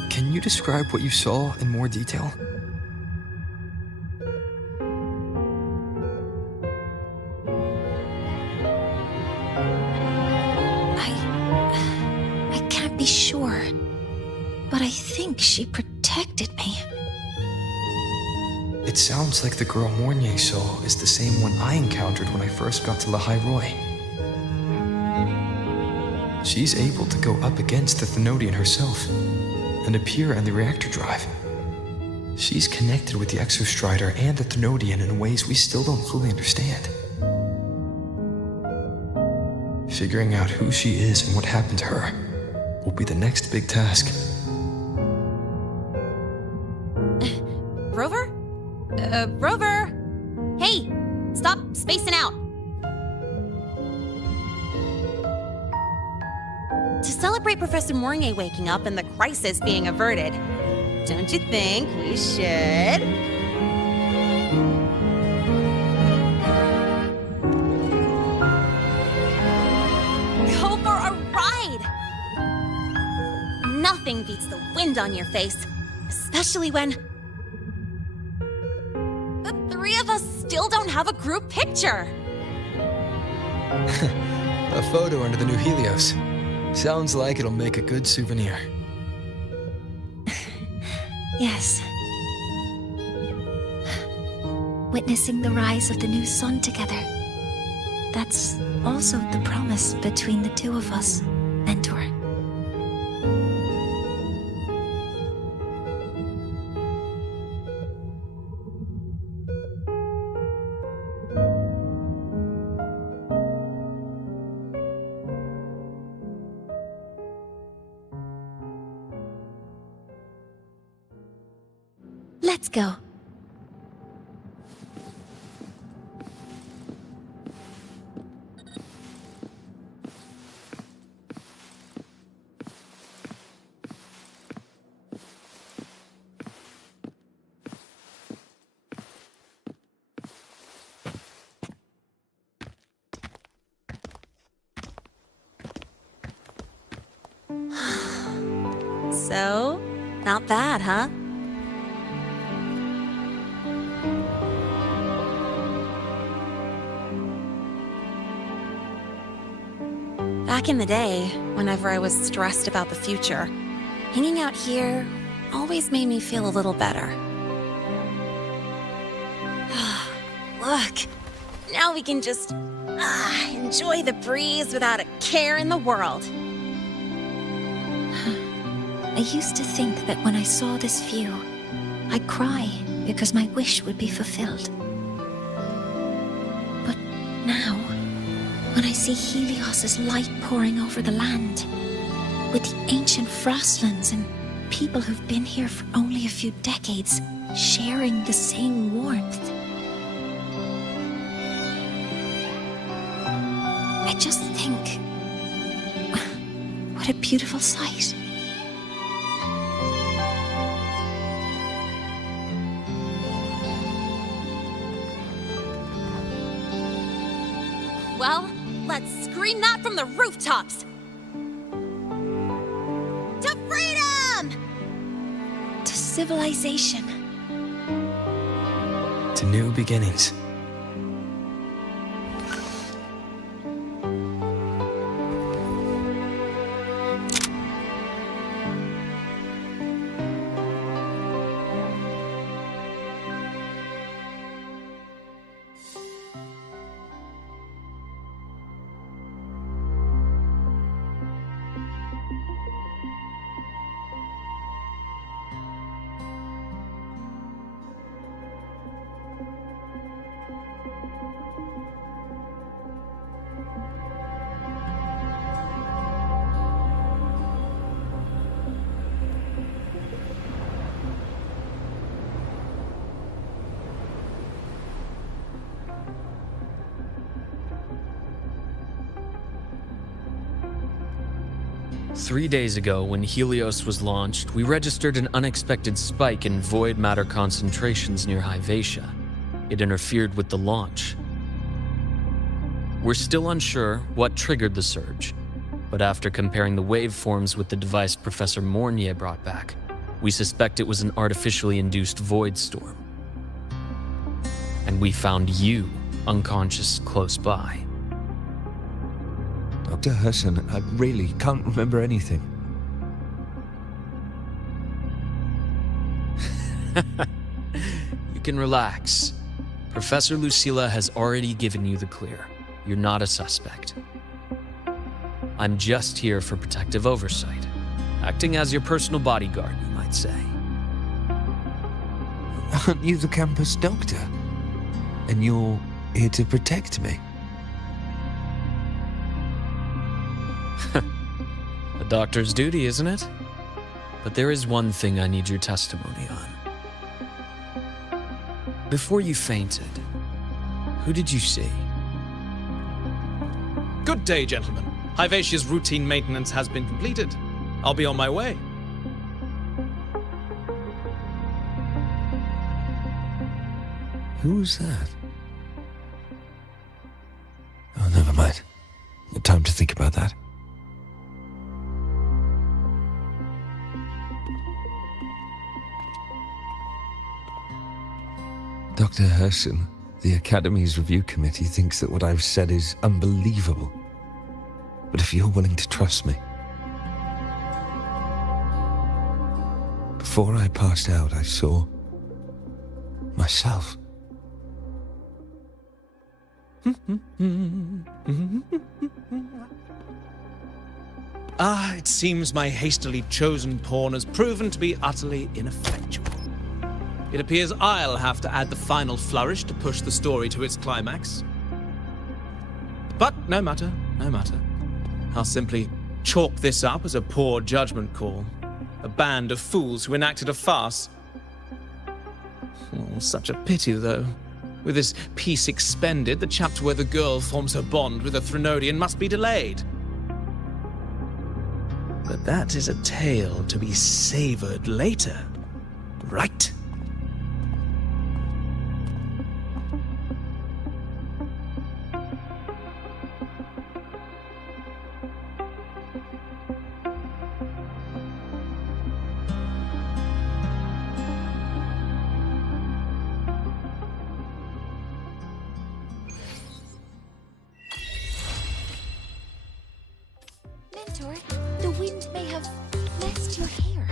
Can you describe what you saw in more detail? I can't be sure, but I think she protected me. It sounds like the girl Mornye saw is the same one I encountered when I first got to Lahai Roy. She's able to go up against the Thenodian herself and appear in the reactor drive. She's connected with the Exostrider and the Thenodian in ways we still don't fully understand. Figuring out who she is and what happened to her will be the next big task. Rover? Rover! Hey, stop spacing out. To celebrate Professor Mornye waking up and the crisis being averted, don't you think we should? Go for a ride! Nothing beats the wind on your face, especially when the three of us still don't have a group picture. A photo under the new Helios. Sounds like it'll make a good souvenir. Yes. Witnessing the rise of the new sun together. That's also the promise between the two of us, Mentor. Let's go. So, not bad, huh? Back in the day, whenever I was stressed about the future, hanging out here always made me feel a little better. Look, now we can just enjoy the breeze without a care in the world. I used to think that when I saw this view, I'd cry because my wish would be fulfilled. But now, when I see Helios's light pouring over the land, with the ancient frostlands and people who've been here for only a few decades sharing the same warmth, I just think, what a beautiful sight. Well, let's scream that from the rooftops! To freedom! To civilization. To new beginnings. Three days ago, when Helios was launched, we registered an unexpected spike in void matter concentrations near Hyvatia. It interfered with the launch. We're still unsure what triggered the surge, but after comparing the waveforms with the device Professor Mornye brought back, we suspect it was an artificially induced void storm. And we found you unconscious close by. Dr. Herson, I really can't remember anything. You can relax. Professor Lucilla has already given you the clear. You're not a suspect. I'm just here for protective oversight, acting as your personal bodyguard, you might say. Aren't you the campus doctor? And you're here to protect me? A doctor's duty, isn't it? But there is one thing I need your testimony on. Before you fainted, who did you see? Good day, gentlemen. Hyvatia's routine maintenance has been completed. I'll be on my way. Who was that? Oh, never mind. No time to think about that. Dr. Herson, The Academy's review committee thinks that what I've said is unbelievable. But if you're willing to trust me... Before I passed out, I saw... myself. It seems my hastily chosen pawn has proven to be utterly ineffectual. It appears I'll have to add the final flourish to push the story to its climax. But no matter, no matter. I'll simply chalk this up as a poor judgment call. A band of fools who enacted a farce. Oh, such a pity, though. With this piece expended, the chapter where the girl forms her bond with a Threnodian must be delayed. But that is a tale to be savored later, right? Mentor, the wind may have messed your hair.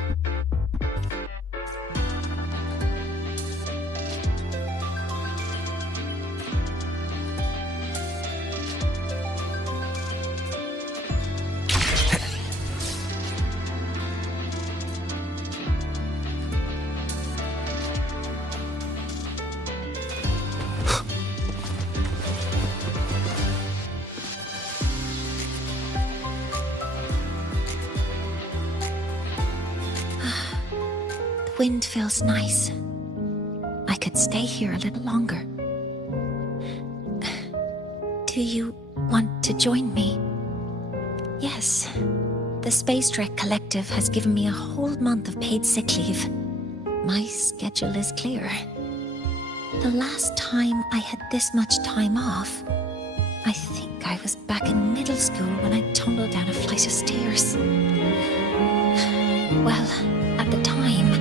The wind feels nice. I could stay here a little longer. Do you want to join me? Yes. The Space Trek Collective has given me a whole month of paid sick leave. My schedule is clear. The last time I had this much time off, I think I was back in middle school when I tumbled down a flight of stairs. Well, at the time,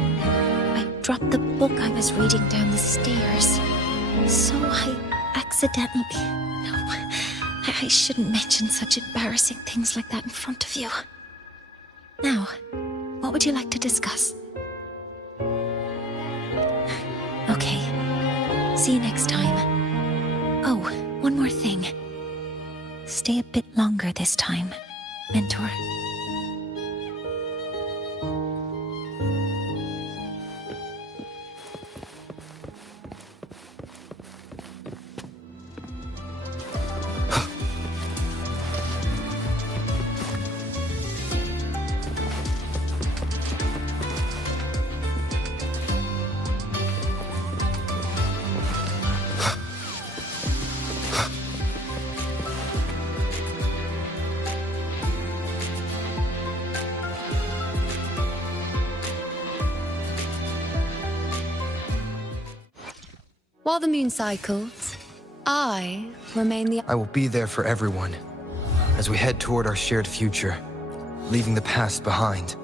I dropped the book I was reading down the stairs. So I accidentally... No, I shouldn't mention such embarrassing things like that in front of you. Now, what would you like to discuss? Okay. See you next time. Oh, one more thing. Stay a bit longer this time, Mentor. While the moon cycles, I remain the... I will be there for everyone as we head toward our shared future, leaving the past behind.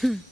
Hmm.